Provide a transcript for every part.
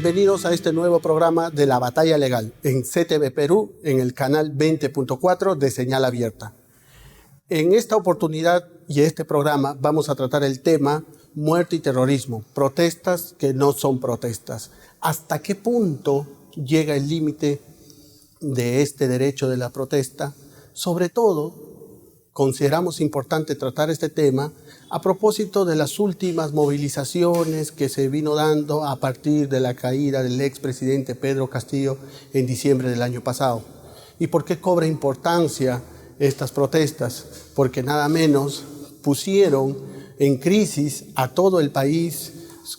Bienvenidos a este nuevo programa de La Batalla Legal en CTV Perú, en el canal 20.4 de Señal Abierta. En esta oportunidad y este programa vamos a tratar el tema muerte y terrorismo, protestas que no son protestas. ¿Hasta qué punto llega el límite de este derecho de la protesta? Sobre todo, consideramos importante tratar este tema a propósito de las últimas movilizaciones que se vino dando a partir de la caída del expresidente Pedro Castillo en diciembre del año pasado. ¿Y por qué cobra importancia estas protestas? Porque nada menos pusieron en crisis a todo el país,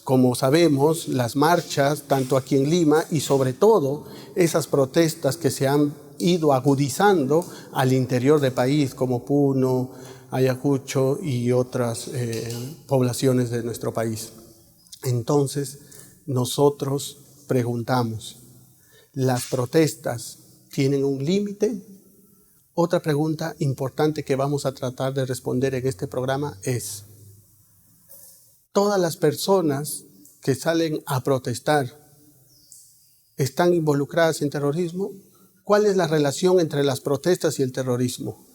como sabemos, las marchas, tanto aquí en Lima, y sobre todo esas protestas que se han ido agudizando al interior del país, como Puno, Ayacucho y otras poblaciones de nuestro país. Entonces, nosotros preguntamos, ¿las protestas tienen un límite? Otra pregunta importante que vamos a tratar de responder en este programa es, ¿todas las personas que salen a protestar están involucradas en terrorismo? ¿Cuál es la relación entre las protestas y el terrorismo?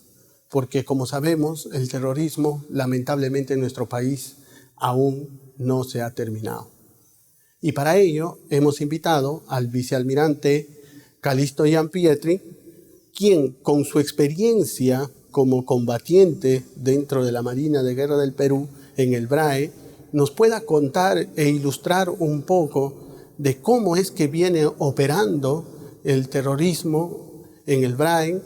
Porque, como sabemos, el terrorismo, lamentablemente, en nuestro país aún no se ha terminado. Y para ello hemos invitado al vicealmirante Calixto Gianpietri, quien, con su experiencia como combatiente dentro de la Marina de Guerra del Perú, en el BRAE, nos pueda contar e ilustrar un poco de cómo es que viene operando el terrorismo en el BRAE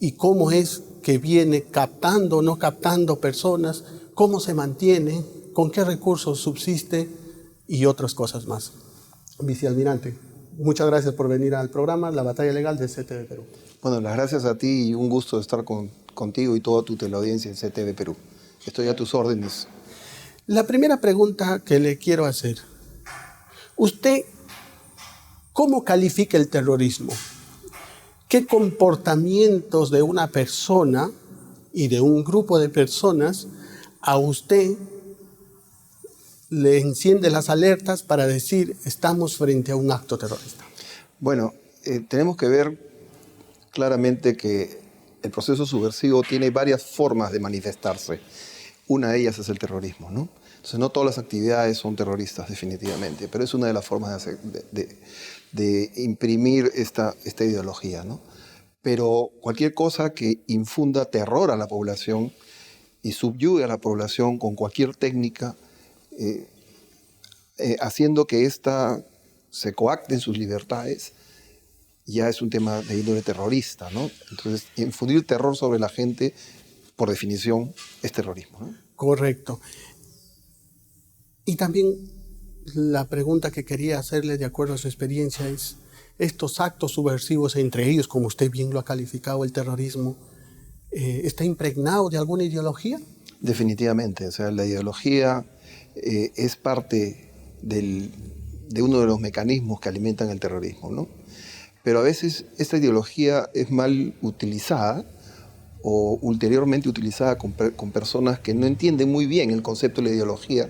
y cómo es que viene captando o no captando personas, cómo se mantiene, con qué recursos subsiste y otras cosas más. Vicealmirante, muchas gracias por venir al programa La Batalla Legal de CTV Perú. Bueno, las gracias a ti y un gusto estar contigo y toda tu teleaudiencia en CTV Perú. Estoy a tus órdenes. La primera pregunta que le quiero hacer, ¿usted cómo califica el terrorismo? ¿Qué comportamientos de una persona y de un grupo de personas a usted le enciende las alertas para decir estamos frente a un acto terrorista? Bueno, tenemos que ver claramente que el proceso subversivo tiene varias formas de manifestarse. Una de ellas es el terrorismo, ¿no? Entonces, no todas las actividades son terroristas, definitivamente, pero es una de las formas de imprimir esta ideología, ¿no? Pero cualquier cosa que infunda terror a la población y subyugue a la población con cualquier técnica, haciendo que ésta se coacte en sus libertades, ya es un tema de índole terrorista, ¿no? Entonces, infundir terror sobre la gente, por definición, es terrorismo, ¿no? Correcto. Y también la pregunta que quería hacerle de acuerdo a su experiencia es, estos actos subversivos, entre ellos, como usted bien lo ha calificado, el terrorismo, ¿está impregnado de alguna ideología? Definitivamente, o sea, la ideología es parte de uno de los mecanismos que alimentan el terrorismo, ¿no? Pero a veces esta ideología es mal utilizada o ulteriormente utilizada con personas que no entienden muy bien el concepto de la ideología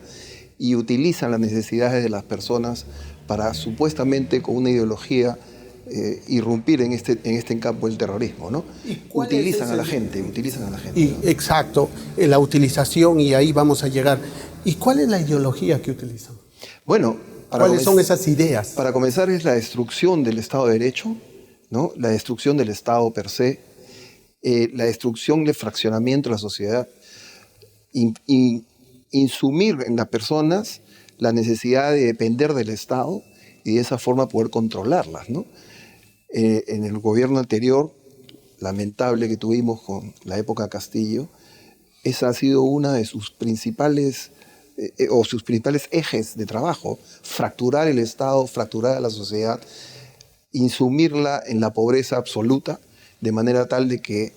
y utilizan las necesidades de las personas para supuestamente con una ideología irrumpir en este campo del terrorismo, ¿no? Utilizan a la gente. Y, ¿no? Exacto, la utilización, y ahí vamos a llegar. ¿Y cuál es la ideología que utilizan? Bueno, ¿cuáles son esas ideas? Para comenzar es la destrucción del Estado de Derecho, ¿no? La destrucción del Estado per se, la destrucción del fraccionamiento de la sociedad, insumir en las personas la necesidad de depender del Estado y de esa forma poder controlarlas, ¿no? En el gobierno anterior, lamentable que tuvimos con la época Castillo, esa ha sido una de sus principales ejes de trabajo, fracturar el Estado, fracturar a la sociedad, insumirla en la pobreza absoluta, de manera tal de que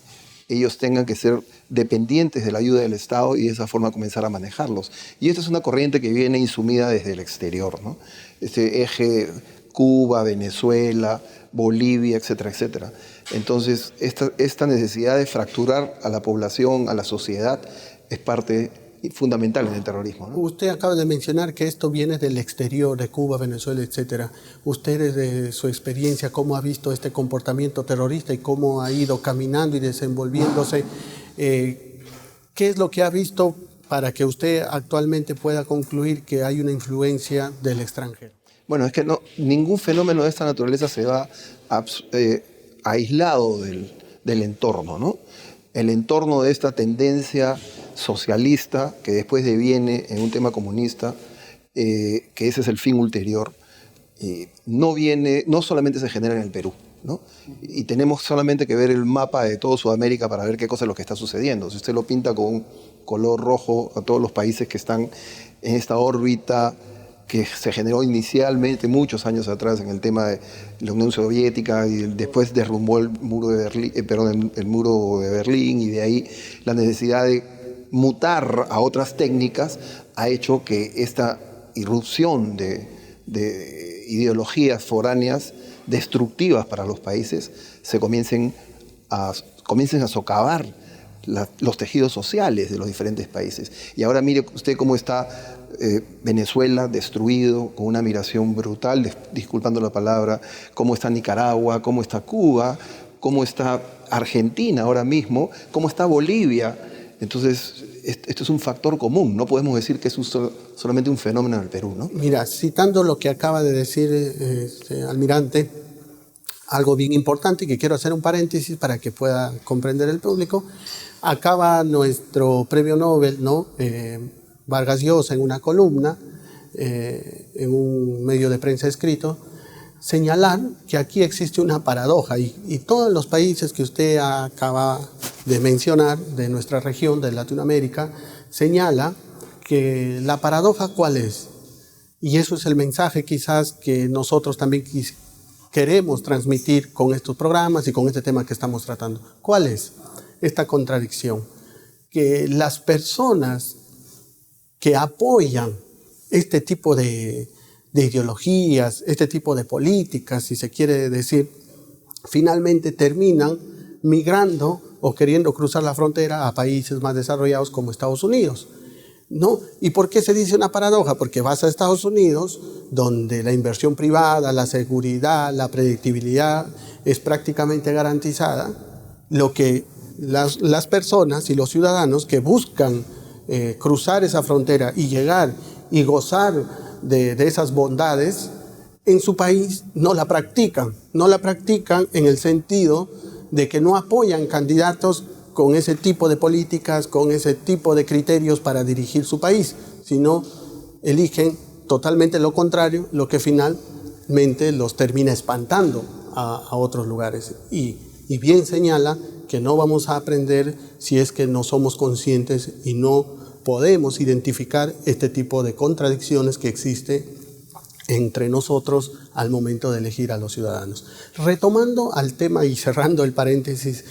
ellos tengan que ser dependientes de la ayuda del Estado y de esa forma comenzar a manejarlos. Y esta es una corriente que viene insumida desde el exterior, ¿no? Este eje Cuba, Venezuela, Bolivia, etcétera, etcétera. Entonces, esta necesidad de fracturar a la población, a la sociedad, es parte fundamental en el terrorismo, ¿no? Usted acaba de mencionar que esto viene del exterior, de Cuba, Venezuela, etcétera. Usted, desde su experiencia, ¿cómo ha visto este comportamiento terrorista y cómo ha ido caminando y desenvolviéndose? ¿Qué es lo que ha visto para que usted actualmente pueda concluir que hay una influencia del extranjero? Bueno, es que ningún fenómeno de esta naturaleza se va aislado del entorno, ¿no? El entorno de esta tendencia socialista que después deviene en un tema comunista, que ese es el fin ulterior, no solamente se genera en el Perú, ¿no? Y tenemos solamente que ver el mapa de todo Sudamérica para ver qué cosa es lo que está sucediendo. Si usted lo pinta con un color rojo a todos los países que están en esta órbita que se generó inicialmente muchos años atrás en el tema de la Unión Soviética y después derrumbó el muro de Berlín, y de ahí la necesidad de mutar a otras técnicas ha hecho que esta irrupción de ideologías foráneas destructivas para los países comiencen a socavar los tejidos sociales de los diferentes países. Y ahora mire usted cómo está Venezuela destruido, con una migración brutal, disculpando la palabra, cómo está Nicaragua, cómo está Cuba, cómo está Argentina ahora mismo, cómo está Bolivia. Entonces, esto es un factor común, no podemos decir que es solamente un fenómeno en el Perú, ¿no? Mira, citando lo que acaba de decir almirante, algo bien importante, y que quiero hacer un paréntesis para que pueda comprender el público. Acaba nuestro premio Nobel, ¿no? Vargas Llosa, en una columna, en un medio de prensa escrito, señalar que aquí existe una paradoja, y todos los países que usted acaba de mencionar de nuestra región, de Latinoamérica, señala que la paradoja ¿cuál es? Y eso es el mensaje quizás que nosotros también queremos transmitir con estos programas y con este tema que estamos tratando. ¿Cuál es esta contradicción? Que las personas que apoyan este tipo de ideologías, este tipo de políticas, si se quiere decir, finalmente terminan migrando o queriendo cruzar la frontera a países más desarrollados como Estados Unidos, ¿no? ¿Y por qué se dice una paradoja? Porque vas a Estados Unidos, donde la inversión privada, la seguridad, la predictibilidad es prácticamente garantizada, lo que las personas y los ciudadanos que buscan cruzar esa frontera y llegar y gozar de esas bondades, en su país no la practican en el sentido de que no apoyan candidatos con ese tipo de políticas, con ese tipo de criterios para dirigir su país, sino eligen totalmente lo contrario, lo que finalmente los termina espantando a otros lugares. Y bien señala que no vamos a aprender si es que no somos conscientes y no podemos identificar este tipo de contradicciones que existe entre nosotros al momento de elegir a los ciudadanos. Retomando al tema y cerrando el paréntesis,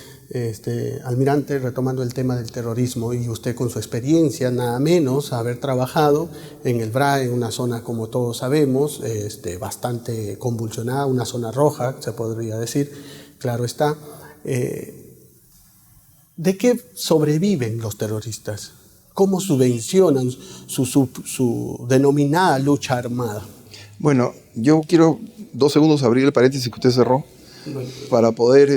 almirante, retomando el tema del terrorismo, y usted con su experiencia, nada menos haber trabajado en el BRAE, en una zona, como todos sabemos, bastante convulsionada, una zona roja, se podría decir, claro está. ¿De qué sobreviven los terroristas? ¿Cómo subvencionan su denominada lucha armada? Bueno, yo quiero 2 segundos abrir el paréntesis que usted cerró para poder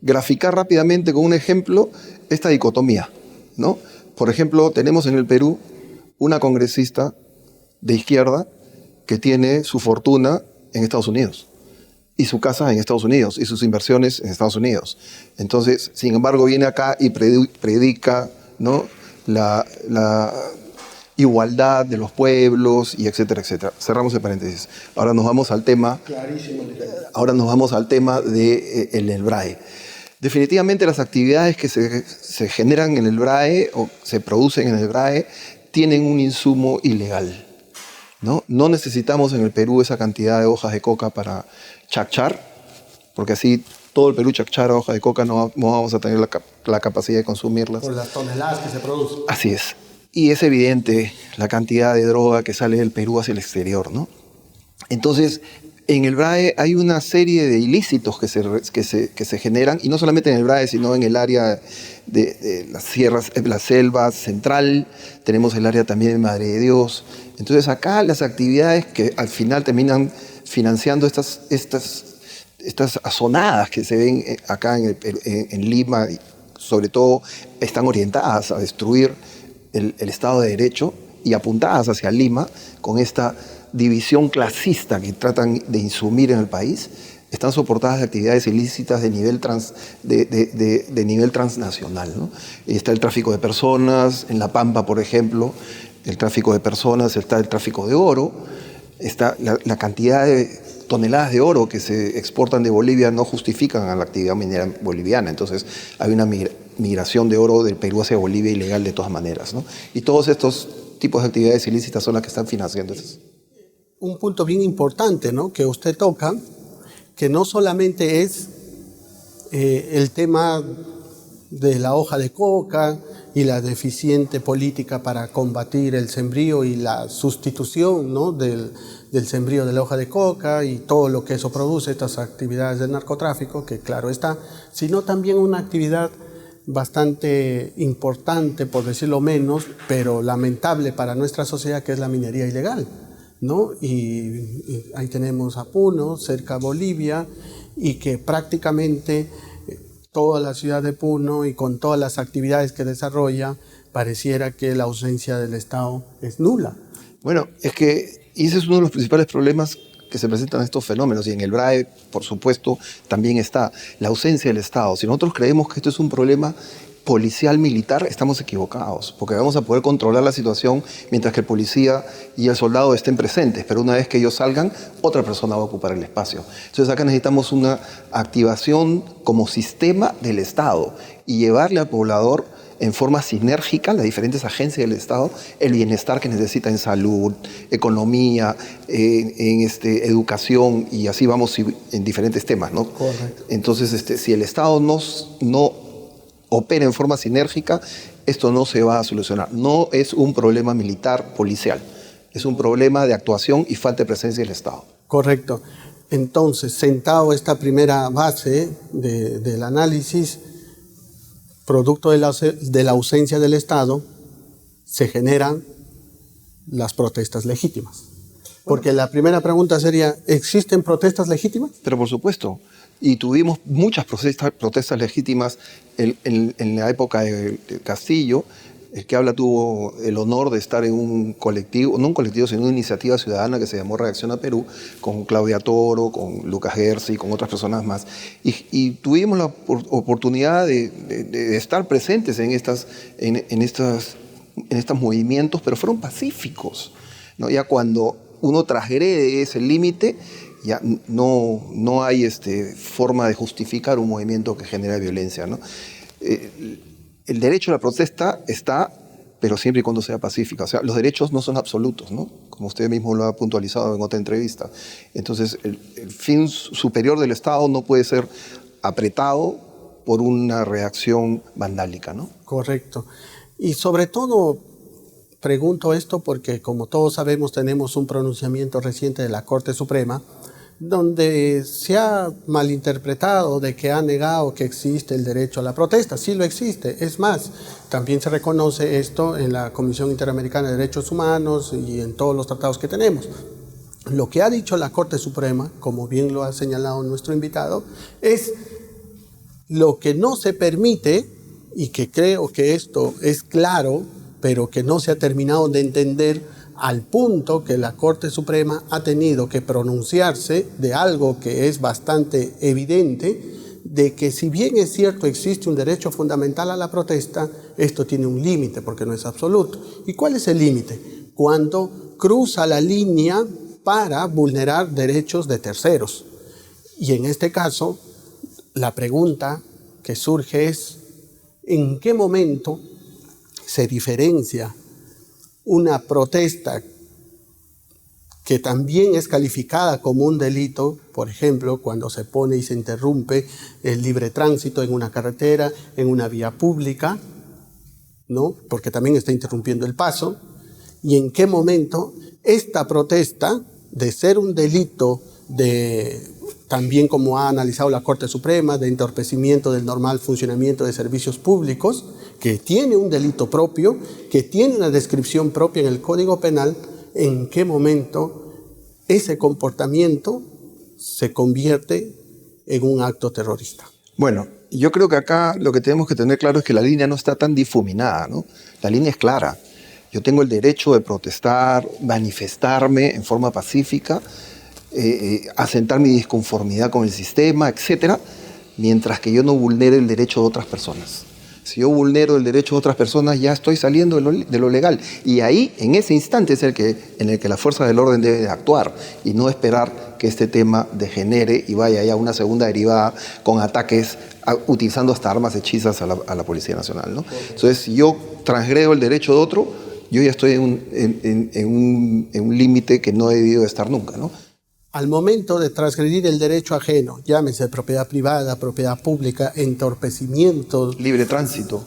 graficar rápidamente con un ejemplo esta dicotomía, ¿no? Por ejemplo, tenemos en el Perú una congresista de izquierda que tiene su fortuna en Estados Unidos y su casa en Estados Unidos y sus inversiones en Estados Unidos. Entonces, sin embargo, viene acá y predica, ¿no?, la igualdad de los pueblos, y etcétera, etcétera. Cerramos el paréntesis. Ahora nos vamos al tema. Clarísimo. Ahora nos vamos al tema del BRAE. Definitivamente las actividades que se generan en el BRAE o se producen en el BRAE tienen un insumo ilegal, ¿no? No necesitamos en el Perú esa cantidad de hojas de coca para chacchar, porque así todo el Perú chacchara hojas de coca, no vamos a tener la capacidad de consumirlas. Por las toneladas que se producen. Así es. Y es evidente la cantidad de droga que sale del Perú hacia el exterior, ¿no? Entonces, En el BRAE hay una serie de ilícitos que se generan, y no solamente en el BRAE, sino en el área de las sierras, la selva central, tenemos el área también de Madre de Dios. Entonces acá las actividades que al final terminan financiando estas azonadas que se ven acá en Lima, sobre todo están orientadas a destruir el Estado de Derecho y apuntadas hacia Lima con esta división clasista que tratan de insumir en el país, están soportadas de actividades ilícitas de nivel, de nivel transnacional, ¿no? Está el tráfico de personas, en La Pampa, por ejemplo, el tráfico de personas, está el tráfico de oro, está la cantidad de toneladas de oro que se exportan de Bolivia no justifican a la actividad minera boliviana, entonces hay una migración de oro del Perú hacia Bolivia ilegal de todas maneras, ¿no? Y todos estos tipos de actividades ilícitas son las que están financiando eso. Un punto bien importante, ¿no?, que usted toca, que no solamente es el tema de la hoja de coca y la deficiente política para combatir el sembrío y la sustitución, ¿no?, del sembrío de la hoja de coca y todo lo que eso produce, estas actividades del narcotráfico, que claro está, sino también una actividad bastante importante, por decirlo menos, pero lamentable para nuestra sociedad, que es la minería ilegal, ¿no? Y ahí tenemos a Puno, cerca a Bolivia, y que prácticamente toda la ciudad de Puno y con todas las actividades que desarrolla, pareciera que la ausencia del Estado es nula. Bueno, es que ese es uno de los principales problemas que se presentan estos fenómenos, y en el BRAE, por supuesto, también está la ausencia del Estado. Si nosotros creemos que esto es un problema policial militar, estamos equivocados, porque vamos a poder controlar la situación mientras que el policía y el soldado estén presentes, pero una vez que ellos salgan, otra persona va a ocupar el espacio. Entonces acá necesitamos una activación como sistema del Estado y llevarle al poblador en forma sinérgica, las diferentes agencias del Estado, el bienestar que necesita en salud, economía, en educación, y así vamos en diferentes temas, ¿no? Correcto. Entonces, si el Estado no opera en forma sinérgica, esto no se va a solucionar. No es un problema militar policial, es un problema de actuación y falta de presencia del Estado. Correcto. Entonces, sentado esta primera base del análisis, producto de la ausencia del Estado, se generan las protestas legítimas. Porque la primera pregunta sería, ¿existen protestas legítimas? Pero por supuesto, y tuvimos muchas protestas legítimas en la época de Castillo. El que habla tuvo el honor de estar en un colectivo, no un colectivo, sino una iniciativa ciudadana que se llamó Reacción a Perú, con Claudia Toro, con Lucas Gersi, con otras personas más. Y tuvimos la oportunidad de estar presentes en estos movimientos, pero fueron pacíficos, ¿no? Ya cuando uno transgrede ese límite, ya no hay forma de justificar un movimiento que genera violencia, ¿no? El derecho a la protesta está, pero siempre y cuando sea pacífica. O sea, los derechos no son absolutos, ¿no? Como usted mismo lo ha puntualizado en otra entrevista. Entonces, el fin superior del Estado no puede ser apretado por una reacción vandálica, ¿no? Correcto. Y sobre todo, pregunto esto porque, como todos sabemos, tenemos un pronunciamiento reciente de la Corte Suprema donde se ha malinterpretado de que ha negado que existe el derecho a la protesta. Sí lo existe. Es más, también se reconoce esto en la Comisión Interamericana de Derechos Humanos y en todos los tratados que tenemos. Lo que ha dicho la Corte Suprema, como bien lo ha señalado nuestro invitado, es lo que no se permite, y que creo que esto es claro, pero que no se ha terminado de entender, al punto que la Corte Suprema ha tenido que pronunciarse de algo que es bastante evidente, de que si bien es cierto existe un derecho fundamental a la protesta, esto tiene un límite porque no es absoluto. ¿Y cuál es el límite? Cuando cruza la línea para vulnerar derechos de terceros. Y en este caso, la pregunta que surge es, ¿en qué momento se diferencia una protesta que también es calificada como un delito, por ejemplo, cuando se pone y se interrumpe el libre tránsito en una carretera, en una vía pública, ¿no? Porque también está interrumpiendo el paso, y en qué momento esta protesta, de ser un delito también como ha analizado la Corte Suprema, de entorpecimiento del normal funcionamiento de servicios públicos, que tiene un delito propio, que tiene una descripción propia en el Código Penal, en qué momento ese comportamiento se convierte en un acto terrorista. Bueno, yo creo que acá lo que tenemos que tener claro es que la línea no está tan difuminada, ¿no? La línea es clara. Yo tengo el derecho de protestar, manifestarme en forma pacífica, asentar mi disconformidad con el sistema, etcétera, mientras que yo no vulnere el derecho de otras personas. Si yo vulnero el derecho de otras personas, ya estoy saliendo de lo legal. Y ahí, en ese instante, es en el que la fuerza del orden debe de actuar y no esperar que este tema degenere y vaya ya a una segunda derivada con ataques utilizando hasta armas hechizas a la Policía Nacional, ¿no? Entonces, si yo transgredo el derecho de otro, yo ya estoy en un límite que no he debido de estar nunca, ¿no? Al momento de transgredir el derecho ajeno, llámese propiedad privada, propiedad pública, entorpecimiento, libre tránsito,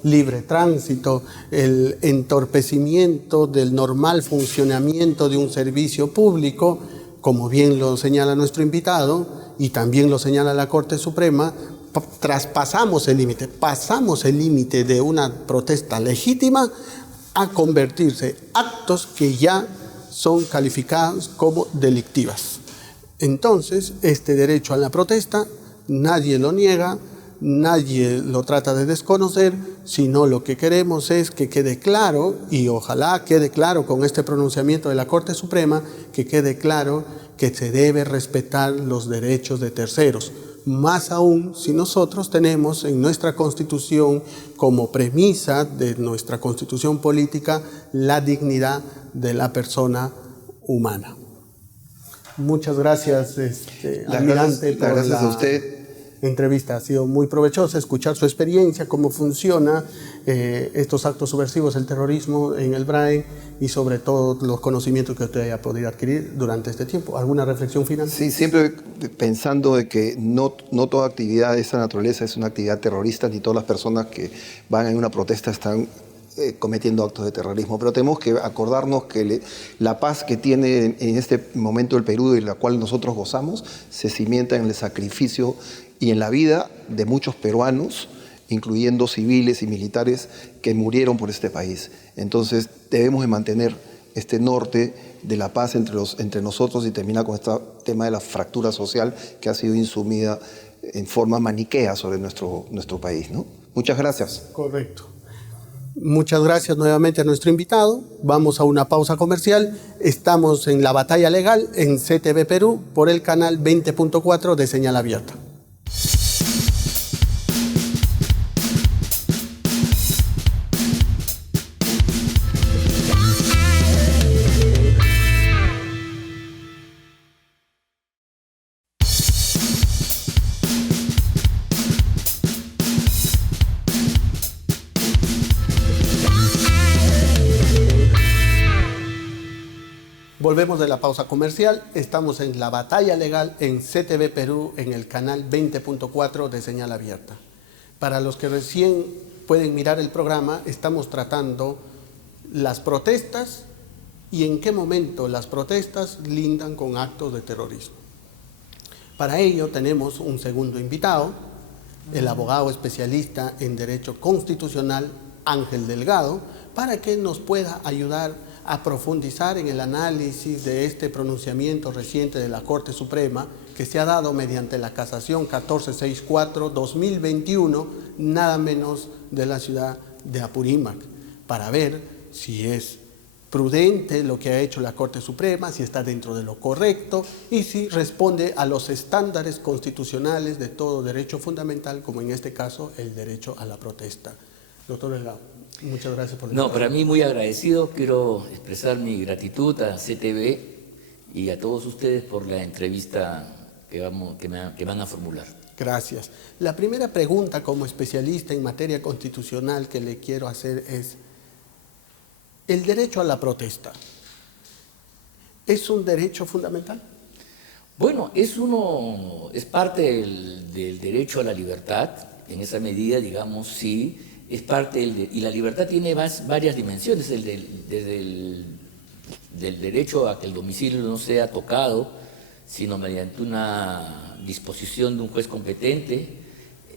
el entorpecimiento del normal funcionamiento de un servicio público, como bien lo señala nuestro invitado y también lo señala la Corte Suprema, traspasamos el límite, pasamos el límite de una protesta legítima a convertirse actos que ya son calificados como delictivas. Entonces, este derecho a la protesta nadie lo niega, nadie lo trata de desconocer, sino lo que queremos es que quede claro, y ojalá quede claro con este pronunciamiento de la Corte Suprema, que quede claro que se debe respetar los derechos de terceros. Más aún si nosotros tenemos en nuestra Constitución como premisa de nuestra Constitución política la dignidad de la persona humana. Muchas gracias, almirante, por gracias a usted. Entrevista. Ha sido muy provechosa escuchar su experiencia, cómo funciona estos actos subversivos, el terrorismo en el BRAE y sobre todo los conocimientos que usted haya podido adquirir durante este tiempo. ¿Alguna reflexión final? Sí, siempre pensando de que no toda actividad de esta naturaleza es una actividad terrorista, ni todas las personas que van en una protesta están cometiendo actos de terrorismo, pero tenemos que acordarnos que la paz que tiene en este momento el Perú y la cual nosotros gozamos se cimienta en el sacrificio y en la vida de muchos peruanos, incluyendo civiles y militares que murieron por este país. Entonces debemos de mantener este norte de la paz entre nosotros y terminar con este tema de la fractura social que ha sido insumida en forma maniquea sobre nuestro país, ¿no? Muchas gracias. Correcto. Muchas gracias nuevamente a nuestro invitado. Vamos a una pausa comercial. Estamos en La Batalla Legal en CTV Perú por el canal 20.4 de Señal Abierta. Volvemos de la pausa comercial. Estamos en La Batalla Legal en CTV Perú en el canal 20.4 de Señal Abierta. Para los que recién pueden mirar el programa, estamos tratando las protestas y en qué momento las protestas lindan con actos de terrorismo. Para ello tenemos un segundo invitado, el abogado especialista en Derecho Constitucional Ángel Delgado, para que nos pueda ayudar a profundizar en el análisis de este pronunciamiento reciente de la Corte Suprema que se ha dado mediante la casación 1464-2021, nada menos de la ciudad de Apurímac, para ver si es prudente lo que ha hecho la Corte Suprema, si está dentro de lo correcto y si responde a los estándares constitucionales de todo derecho fundamental, como en este caso el derecho a la protesta. Doctor Delgado. Muchas gracias por No, para mí muy agradecido. Quiero expresar mi gratitud a CTV y a todos ustedes por la entrevista que van a formular. Gracias. La primera pregunta como especialista en materia constitucional que le quiero hacer es, ¿el derecho a la protesta es un derecho fundamental? Bueno, es parte del derecho a la libertad. En esa medida, digamos, sí. Es parte y la libertad tiene varias dimensiones, desde el derecho a que el domicilio no sea tocado, sino mediante una disposición de un juez competente,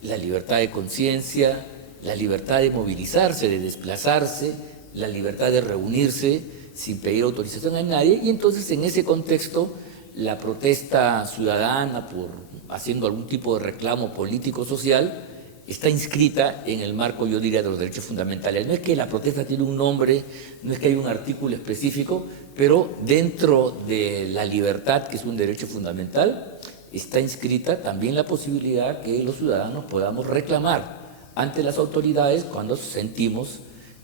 la libertad de conciencia, la libertad de movilizarse, de desplazarse, la libertad de reunirse sin pedir autorización a nadie, y entonces en ese contexto la protesta ciudadana por haciendo algún tipo de reclamo político-social está inscrita en el marco, yo diría, de los derechos fundamentales. No es que la protesta tiene un nombre, no es que hay un artículo específico, pero dentro de la libertad, que es un derecho fundamental, está inscrita también la posibilidad que los ciudadanos podamos reclamar ante las autoridades cuando sentimos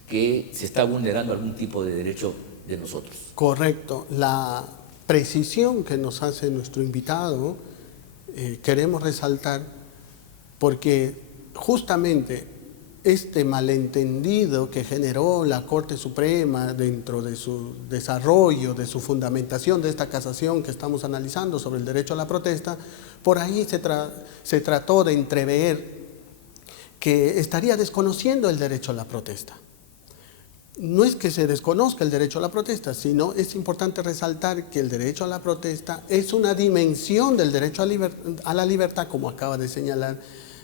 que se está vulnerando algún tipo de derecho de nosotros. Correcto. La precisión que nos hace nuestro invitado, queremos resaltar, porque justamente este malentendido que generó la Corte Suprema dentro de su desarrollo, de su fundamentación de esta casación que estamos analizando sobre el derecho a la protesta, por ahí se trató de entrever que estaría desconociendo el derecho a la protesta. No es que se desconozca el derecho a la protesta, sino es importante resaltar que el derecho a la protesta es una dimensión del derecho a la libertad, como acaba de señalar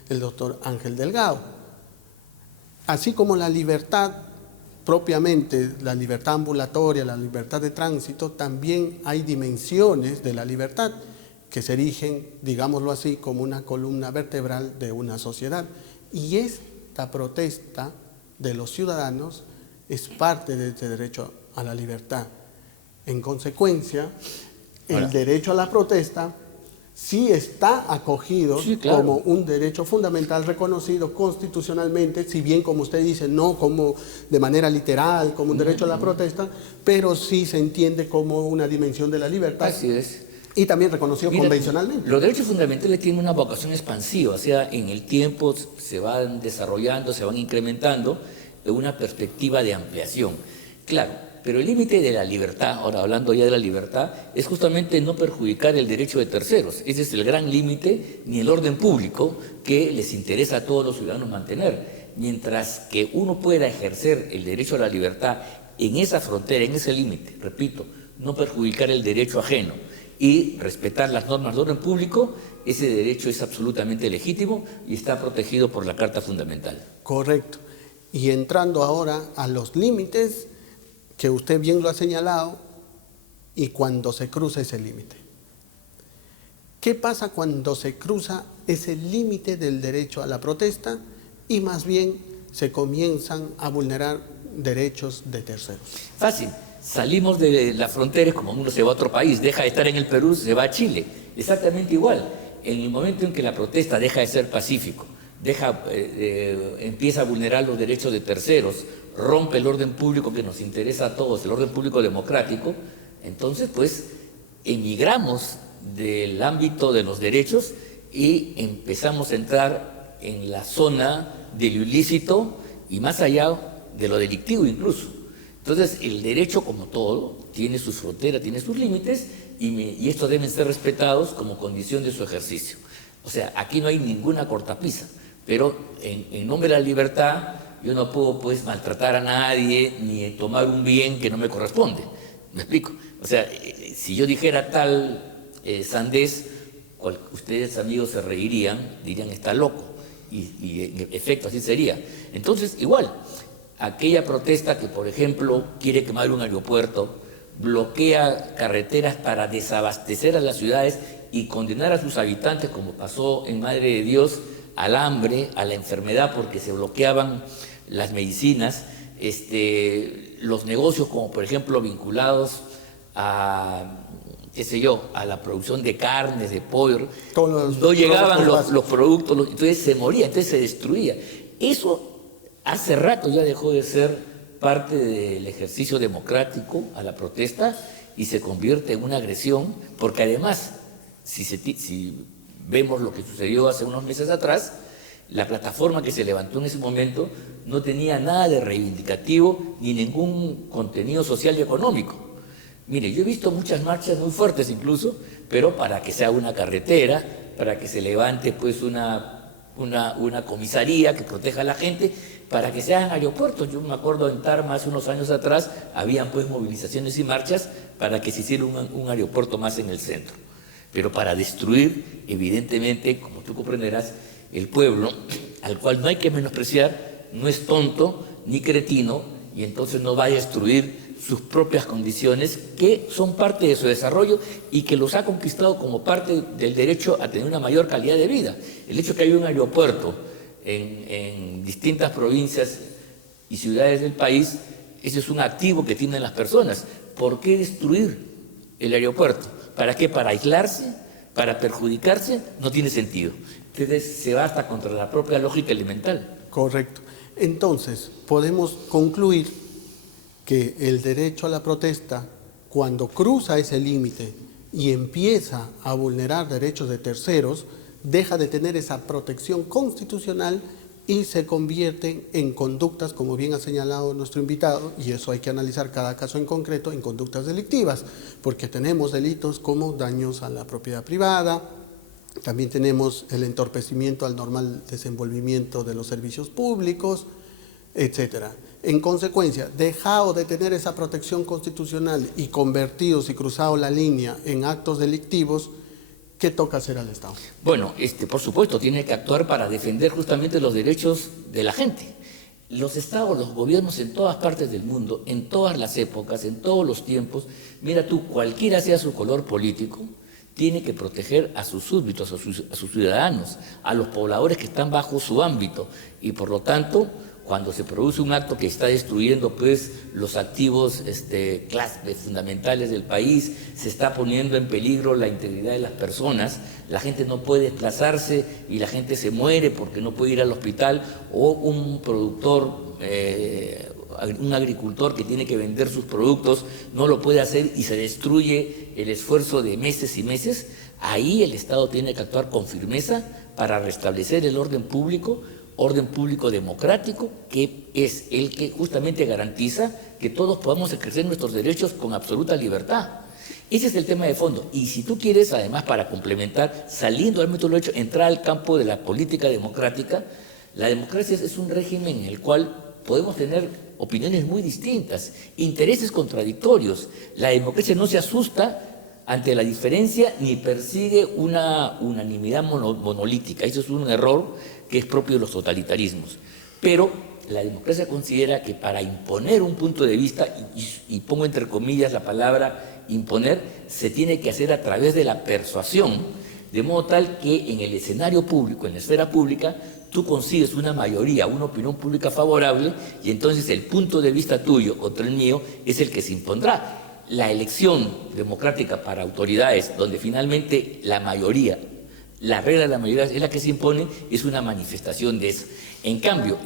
el doctor Ángel Delgado. Así como la libertad propiamente, la libertad ambulatoria, la libertad de tránsito, también hay dimensiones de la libertad que se erigen, digámoslo así, como una columna vertebral de una sociedad. Y esta protesta de los ciudadanos es parte de este derecho a la libertad. En consecuencia, el derecho a la protesta sí está acogido como un derecho fundamental reconocido constitucionalmente, si bien, como usted dice, no como de manera literal, como un derecho a la protesta, pero sí se entiende como una dimensión de la libertad. Así es. Y también reconocido convencionalmente. Los derechos fundamentales tienen una vocación expansiva, o sea, en el tiempo se van desarrollando, se van incrementando en una perspectiva de ampliación. Claro, pero el límite de la libertad, ahora hablando ya de la libertad, es justamente no perjudicar el derecho de terceros. Ese es el gran límite, ni el orden público que les interesa a todos los ciudadanos mantener. Mientras que uno pueda ejercer el derecho a la libertad en esa frontera, en ese límite, repito, no perjudicar el derecho ajeno y respetar las normas de orden público, ese derecho es absolutamente legítimo y está protegido por la Carta Fundamental. Correcto. Y entrando ahora a los límites, que usted bien lo ha señalado, y cuando se cruza ese límite. ¿Qué pasa cuando se cruza ese límite del derecho a la protesta y más bien se comienzan a vulnerar derechos de terceros? Fácil. Salimos de la frontera, como uno se va a otro país, deja de estar en el Perú, se va a Chile. Exactamente igual. En el momento en que la protesta deja de ser pacífico, empieza a vulnerar los derechos de terceros, rompe el orden público que nos interesa a todos, el orden público democrático, entonces pues emigramos del ámbito de los derechos y empezamos a entrar en la zona de lo ilícito y más allá de lo delictivo incluso. Entonces, el derecho, como todo, tiene sus fronteras, tiene sus límites y estos deben ser respetados como condición de su ejercicio. O sea, aquí no hay ninguna cortapisa, pero en nombre de la libertad yo no puedo pues maltratar a nadie ni tomar un bien que no me corresponde. ¿Me explico? O sea, si yo dijera tal sandez, ustedes amigos se reirían, dirían está loco y en efecto así sería. Entonces, igual. Aquella protesta que, por ejemplo, quiere quemar un aeropuerto, bloquea carreteras para desabastecer a las ciudades y condenar a sus habitantes, como pasó en Madre de Dios, al hambre, a la enfermedad, porque se bloqueaban las medicinas, los negocios, como por ejemplo vinculados a, qué sé yo, a la producción de carnes, de pollo, no llegaban los productos, entonces se moría, entonces se destruía. Eso hace rato ya dejó de ser parte del ejercicio democrático a la protesta y se convierte en una agresión, porque además, si vemos lo que sucedió hace unos meses atrás, la plataforma que se levantó en ese momento no tenía nada de reivindicativo ni ningún contenido social y económico. Mire, yo he visto muchas marchas muy fuertes incluso, pero para que sea una carretera, para que se levante pues una comisaría que proteja a la gente, para que sean aeropuertos. Yo me acuerdo en Tarma hace unos años atrás, habían pues movilizaciones y marchas para que se hiciera un aeropuerto más en el centro. pero para destruir, evidentemente, como tú comprenderás, el pueblo, al cual no hay que menospreciar, no es tonto ni cretino, y entonces no va a destruir sus propias condiciones, que son parte de su desarrollo y que los ha conquistado como parte del derecho a tener una mayor calidad de vida. El hecho de que haya un aeropuerto en distintas provincias y ciudades del país, ese es un activo que tienen las personas. ¿Por qué destruir el aeropuerto? ¿Para qué? ¿Para aislarse? ¿Para perjudicarse? No tiene sentido. Entonces se va hasta contra la propia lógica elemental. Correcto. Entonces, podemos concluir que el derecho a la protesta, cuando cruza ese límite y empieza a vulnerar derechos de terceros, deja de tener esa protección constitucional y se convierten en conductas, como bien ha señalado nuestro invitado, y eso hay que analizar cada caso en concreto, en conductas delictivas, porque tenemos delitos como daños a la propiedad privada, también tenemos el entorpecimiento al normal desenvolvimiento de los servicios públicos, etcétera. En consecuencia, dejado de tener esa protección constitucional y convertidos y cruzado la línea en actos delictivos, ¿qué toca hacer al Estado? Bueno, por supuesto, tiene que actuar para defender justamente los derechos de la gente. Los estados, los gobiernos en todas partes del mundo, en todas las épocas, en todos los tiempos, mira tú, cualquiera sea su color político, tiene que proteger a sus súbditos, a sus ciudadanos, a los pobladores que están bajo su ámbito. Y por lo tanto, cuando se produce un acto que está destruyendo pues, los activos fundamentales del país, se está poniendo en peligro la integridad de las personas, la gente no puede desplazarse y la gente se muere porque no puede ir al hospital, o un productor, un agricultor que tiene que vender sus productos no lo puede hacer y se destruye el esfuerzo de meses y meses, ahí el Estado tiene que actuar con firmeza para restablecer el orden público democrático, que es el que justamente garantiza que todos podamos ejercer nuestros derechos con absoluta libertad. Ese es el tema de fondo. Y si tú quieres, además, para complementar, saliendo del método hecho, entrar al campo de la política democrática, la democracia es un régimen en el cual podemos tener opiniones muy distintas, intereses contradictorios. La democracia no se asusta ante la diferencia ni persigue una unanimidad monolítica. Eso es un error que es propio de los totalitarismos. Pero la democracia considera que para imponer un punto de vista, y pongo entre comillas la palabra imponer, se tiene que hacer a través de la persuasión, de modo tal que en el escenario público, en la esfera pública, tú consigues una mayoría, una opinión pública favorable, y entonces el punto de vista tuyo contra el mío es el que se impondrá. La elección democrática para autoridades, donde finalmente la mayoría, la regla de la mayoría es la que se impone, es una manifestación de eso. En cambio,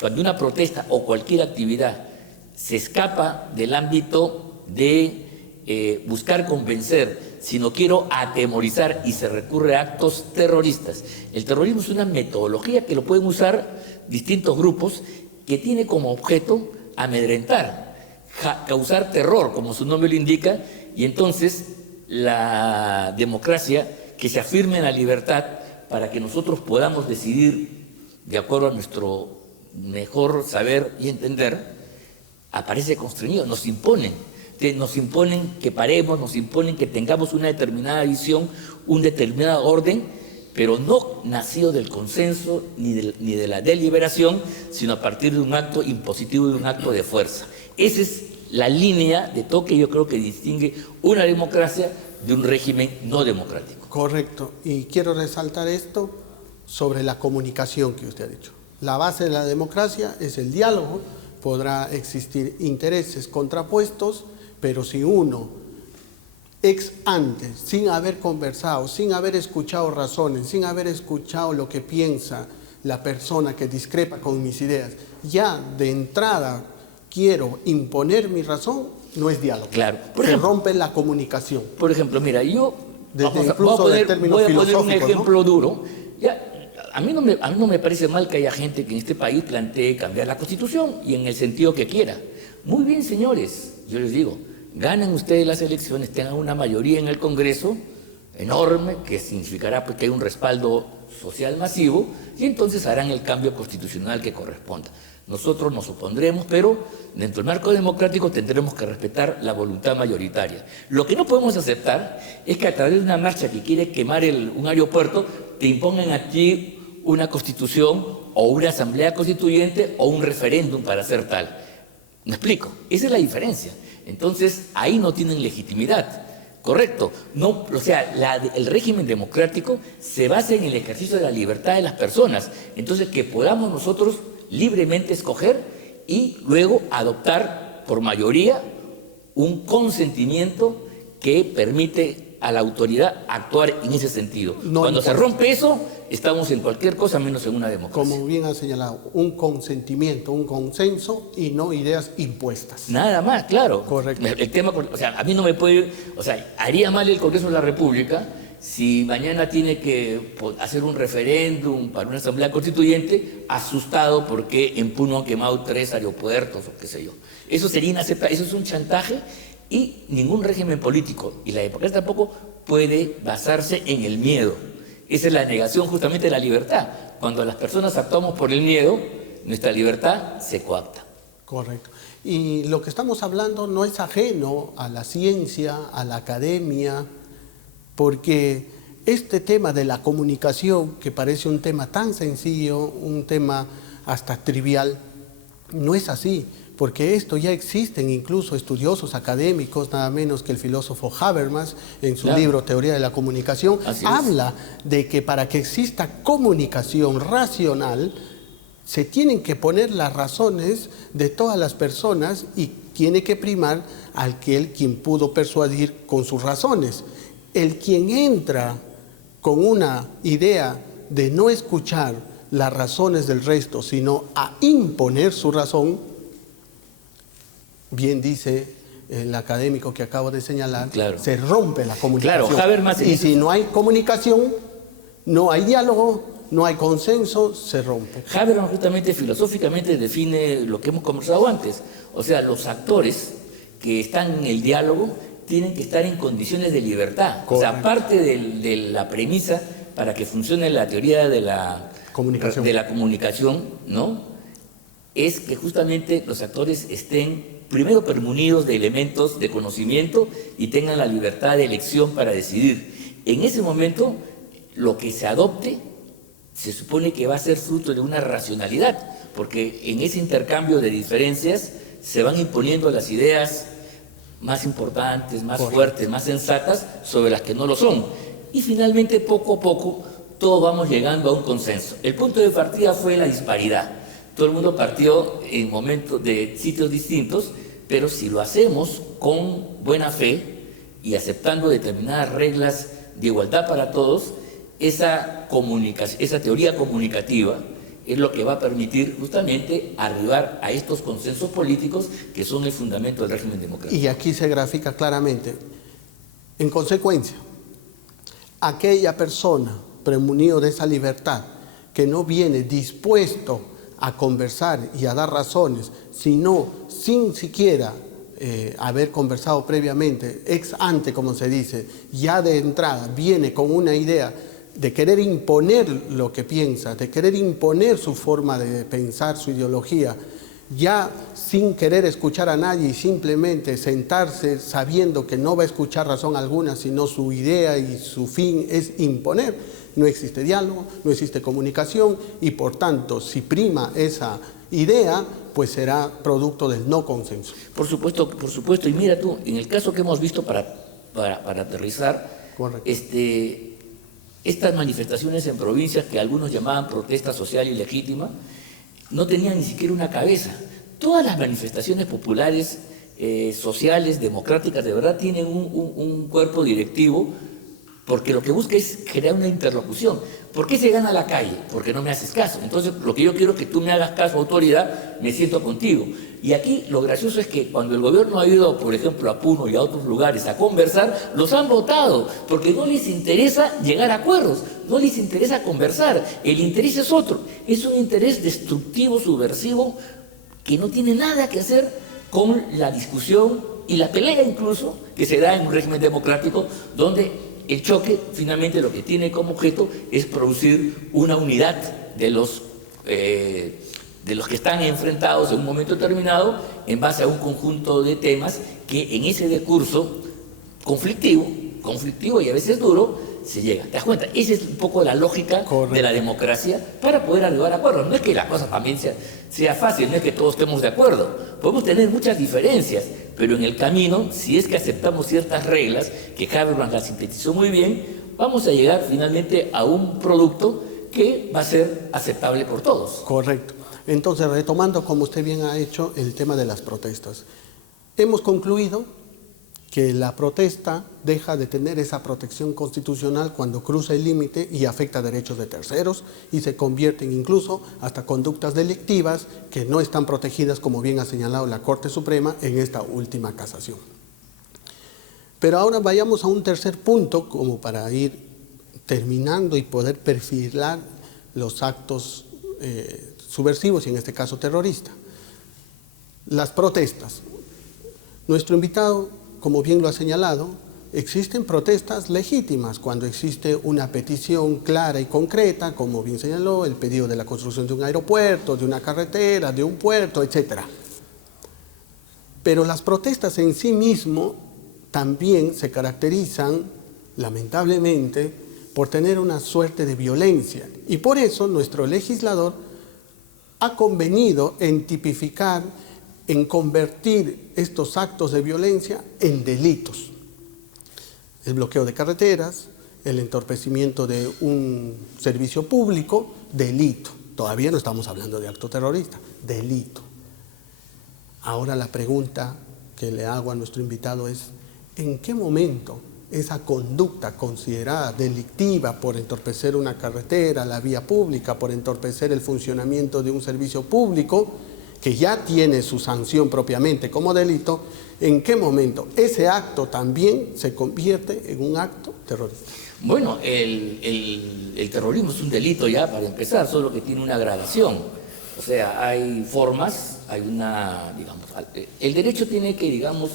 cuando una protesta o cualquier actividad se escapa del ámbito de buscar convencer, sino quiero atemorizar y se recurre a actos terroristas. El terrorismo es una metodología que lo pueden usar distintos grupos que tiene como objeto amedrentar, causar terror, como su nombre lo indica, y entonces la democracia que se afirme en la libertad para que nosotros podamos decidir de acuerdo a nuestro mejor saber y entender, aparece constreñido, nos imponen que paremos, nos imponen que tengamos una determinada visión, un determinado orden, pero no nacido del consenso ni de la deliberación, sino a partir de un acto impositivo y de un acto de fuerza. Esa es la línea de toque, yo creo, que distingue una democracia de un régimen no democrático. Correcto. Y quiero resaltar esto sobre la comunicación que usted ha dicho. La base de la democracia es el diálogo. Podrá existir intereses contrapuestos, pero si uno ex ante, sin haber conversado, sin haber escuchado razones, sin haber escuchado lo que piensa la persona que discrepa con mis ideas, ya de entrada quiero imponer mi razón, no es diálogo. Claro. Se rompe la comunicación. Por ejemplo, mira, yo voy a poner un ejemplo, ¿no?, duro. A mí no me parece mal que haya gente que en este país plantee cambiar la Constitución y en el sentido que quiera. Muy bien, señores, yo les digo, ganen ustedes las elecciones, tengan una mayoría en el Congreso enorme, que significará pues, que hay un respaldo social masivo y entonces harán el cambio constitucional que corresponda. Nosotros nos opondremos, pero dentro del marco democrático tendremos que respetar la voluntad mayoritaria. Lo que no podemos aceptar es que a través de una marcha que quiere quemar un aeropuerto te impongan aquí una constitución o una asamblea constituyente o un referéndum para hacer tal. ¿Me explico? Esa es la diferencia. Entonces, ahí no tienen legitimidad. Correcto. No, o sea, el régimen democrático se basa en el ejercicio de la libertad de las personas. Entonces, que podamos nosotros libremente escoger y luego adoptar por mayoría un consentimiento que permite a la autoridad actuar en ese sentido. Cuando se rompe eso, estamos en cualquier cosa menos en una democracia. Como bien ha señalado, un consentimiento, un consenso y no ideas impuestas. Nada más, claro. Correcto. El tema, o sea, a mí no me puede, o sea, haría mal el Congreso de la República si mañana tiene que hacer un referéndum para una asamblea constituyente asustado porque en Puno han quemado 3 aeropuertos o qué sé yo. Eso sería inaceptable, eso es un chantaje y ningún régimen político, y la democracia tampoco, puede basarse en el miedo. Esa es la negación justamente de la libertad. Cuando las personas actuamos por el miedo, nuestra libertad se coapta. Correcto. Y lo que estamos hablando no es ajeno a la ciencia, a la academia, porque este tema de la comunicación, que parece un tema tan sencillo, un tema hasta trivial, no es así, porque esto ya existen incluso estudiosos académicos, nada menos que el filósofo Habermas, en su libro Teoría de la Comunicación, habla de que para que exista comunicación racional, se tienen que poner las razones de todas las personas y tiene que primar quien pudo persuadir con sus razones. El quien entra con una idea de no escuchar las razones del resto, sino a imponer su razón, bien dice el académico que acabo de señalar, se rompe la comunicación. Claro, Habermas, y si no hay comunicación, no hay diálogo, no hay consenso, se rompe. Habermas justamente filosóficamente define lo que hemos conversado antes. O sea, los actores que están en el diálogo tienen que estar en condiciones de libertad. Correcto. O sea, parte de la premisa para que funcione la teoría de la comunicación, ¿no?, es que justamente los actores estén primero permunidos de elementos de conocimiento y tengan la libertad de elección para decidir. En ese momento, lo que se adopte se supone que va a ser fruto de una racionalidad, porque en ese intercambio de diferencias se van imponiendo las ideas más importantes, más fuertes, más sensatas sobre las que no lo son. Y finalmente, poco a poco, todos vamos llegando a un consenso. El punto de partida fue la disparidad. Todo el mundo partió en momentos de sitios distintos, pero si lo hacemos con buena fe y aceptando determinadas reglas de igualdad para todos, esa teoría comunicativa es lo que va a permitir justamente arribar a estos consensos políticos que son el fundamento del régimen democrático. Y aquí se grafica claramente. En consecuencia, aquella persona premunido de esa libertad que no viene dispuesto a conversar y a dar razones, sino sin siquiera haber conversado previamente, ex ante, como se dice, ya de entrada viene con una idea de querer imponer lo que piensa, de querer imponer su forma de pensar, su ideología, ya sin querer escuchar a nadie y simplemente sentarse sabiendo que no va a escuchar razón alguna, sino su idea y su fin es imponer. No existe diálogo, no existe comunicación y por tanto, si prima esa idea, pues será producto del no consenso. Por supuesto. Y mira tú, en el caso que hemos visto para aterrizar, estas manifestaciones en provincias que algunos llamaban protesta social ilegítima, no tenían ni siquiera una cabeza. Todas las manifestaciones populares, sociales, democráticas, de verdad tienen un cuerpo directivo, porque lo que busca es crear una interlocución. ¿Por qué se gana la calle? Porque no me haces caso. Entonces, lo que yo quiero es que tú me hagas caso, autoridad, me siento contigo. Y aquí lo gracioso es que cuando el gobierno ha ido, por ejemplo, a Puno y a otros lugares a conversar, los han votado, porque no les interesa llegar a acuerdos, no les interesa conversar. El interés es otro, es un interés destructivo, subversivo, que no tiene nada que hacer con la discusión y la pelea incluso que se da en un régimen democrático donde el choque finalmente lo que tiene como objeto es producir una unidad de los que están enfrentados en un momento determinado en base a un conjunto de temas que en ese discurso conflictivo y a veces duro, se llega. ¿Te das cuenta? Esa es un poco la lógica de la democracia para poder arribar a acuerdos. No es que la cosa también sea fácil, no es que todos estemos de acuerdo. Podemos tener muchas diferencias, pero en el camino, si es que aceptamos ciertas reglas, que Habermas las sintetizó muy bien, vamos a llegar finalmente a un producto que va a ser aceptable por todos. Correcto. Entonces, retomando, como usted bien ha hecho, el tema de las protestas. Hemos concluido que la protesta deja de tener esa protección constitucional cuando cruza el límite y afecta derechos de terceros y se convierten incluso hasta conductas delictivas que no están protegidas, como bien ha señalado la Corte Suprema en esta última casación. Pero ahora vayamos a un tercer punto, como para ir terminando y poder perfilar los actos subversivos y en este caso terroristas. Las protestas. Nuestro invitado, como bien lo ha señalado, existen protestas legítimas cuando existe una petición clara y concreta, como bien señaló, el pedido de la construcción de un aeropuerto, de una carretera, de un puerto, etc. Pero las protestas en sí mismo también se caracterizan, lamentablemente, por tener una suerte de violencia. Y por eso nuestro legislador ha convenido en tipificar, en convertir estos actos de violencia en delitos. El bloqueo de carreteras, el entorpecimiento de un servicio público, delito. Todavía no estamos hablando de acto terrorista, delito. Ahora la pregunta que le hago a nuestro invitado es, ¿en qué momento esa conducta considerada delictiva por entorpecer una carretera, la vía pública, por entorpecer el funcionamiento de un servicio público, que ya tiene su sanción propiamente como delito, ¿en qué momento ese acto también se convierte en un acto terrorista? Bueno, el terrorismo es un delito ya, para empezar, solo que tiene una gradación. O sea, hay formas, hay una, digamos, el derecho tiene que, digamos,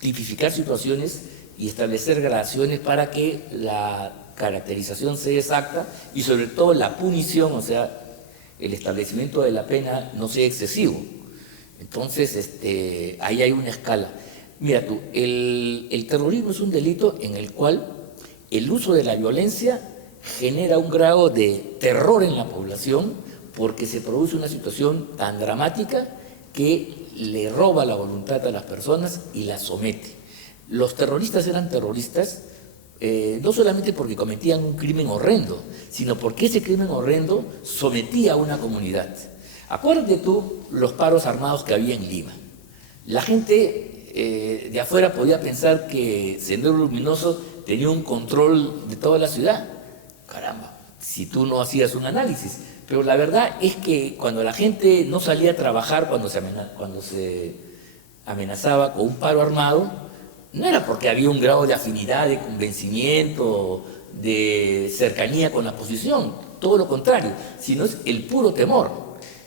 tipificar situaciones y establecer gradaciones para que la caracterización sea exacta y sobre todo la punición, o sea, el establecimiento de la pena no sea excesivo. Entonces, ahí hay una escala. Mira tú, el terrorismo es un delito en el cual el uso de la violencia genera un grado de terror en la población porque se produce una situación tan dramática que le roba la voluntad a las personas y las somete. Los terroristas eran terroristas no solamente porque cometían un crimen horrendo, sino porque ese crimen horrendo sometía a una comunidad. Acuérdate tú los paros armados que había en Lima. La gente de afuera podía pensar que Sendero Luminoso tenía un control de toda la ciudad. Caramba, si tú no hacías un análisis. Pero la verdad es que cuando la gente no salía a trabajar, cuando se amenazaba con un paro armado, no era porque había un grado de afinidad, de convencimiento, de cercanía con la posición, todo lo contrario, sino es el puro temor.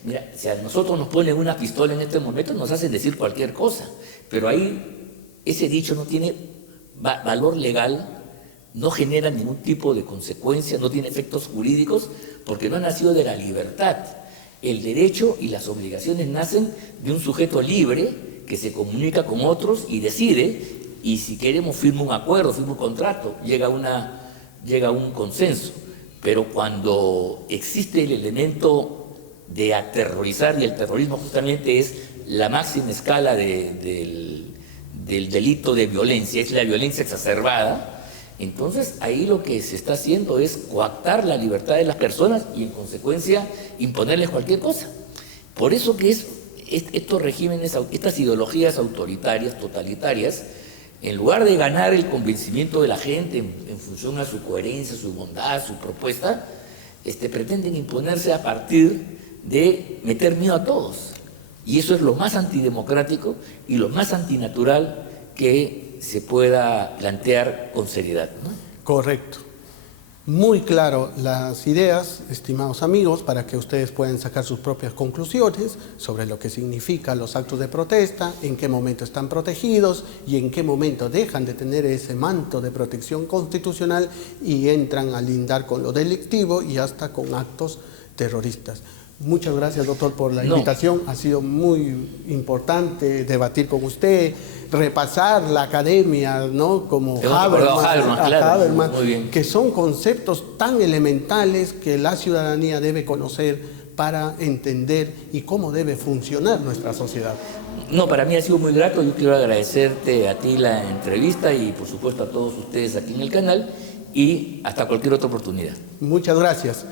Mira, si a nosotros nos ponen una pistola en este momento, nos hacen decir cualquier cosa, pero ahí ese dicho no tiene valor legal, no genera ningún tipo de consecuencia, no tiene efectos jurídicos, porque no ha nacido de la libertad. El derecho y las obligaciones nacen de un sujeto libre que se comunica con otros y decide. Y si queremos firma un acuerdo, firma un contrato, llega a un consenso. Pero cuando existe el elemento de aterrorizar, y el terrorismo justamente es la máxima escala del delito de violencia, es la violencia exacerbada, entonces ahí lo que se está haciendo es coactar la libertad de las personas y en consecuencia imponerles cualquier cosa. Por eso que estos regímenes, estas ideologías autoritarias, totalitarias, en lugar de ganar el convencimiento de la gente en función a su coherencia, su bondad, su propuesta, pretenden imponerse a partir de meter miedo a todos. Y eso es lo más antidemocrático y lo más antinatural que se pueda plantear con seriedad, ¿no? Correcto. Muy claro las ideas, estimados amigos, para que ustedes puedan sacar sus propias conclusiones sobre lo que significan los actos de protesta, en qué momento están protegidos y en qué momento dejan de tener ese manto de protección constitucional y entran a lindar con lo delictivo y hasta con actos terroristas. Muchas gracias, doctor, por la invitación. Ha sido muy importante debatir con usted, repasar la academia, ¿no? Como Habermas, que son conceptos tan elementales que la ciudadanía debe conocer para entender y cómo debe funcionar nuestra sociedad. No, para mí ha sido muy grato. Yo quiero agradecerte a ti la entrevista y por supuesto a todos ustedes aquí en el canal y hasta cualquier otra oportunidad. Muchas gracias.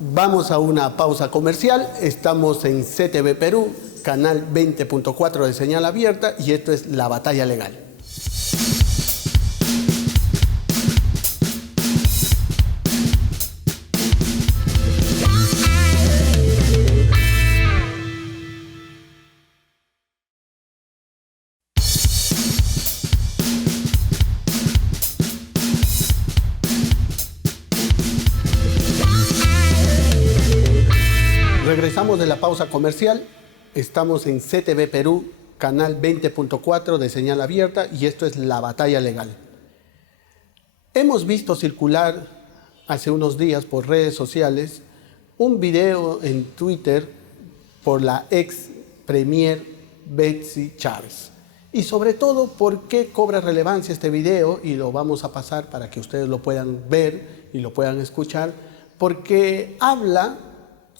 Vamos a una pausa comercial. Estamos en CTV Perú, canal 20.4 de señal abierta, y esto es La Batalla Legal. Regresamos de la pausa comercial. Estamos en CTV Perú, canal 20.4 de señal abierta, y esto es La Batalla Legal. Hemos visto circular hace unos días por redes sociales un video en Twitter por la ex premier Betsy Chávez. Y sobre todo, ¿por qué cobra relevancia este video? Y lo vamos a pasar para que ustedes lo puedan ver y lo puedan escuchar, porque habla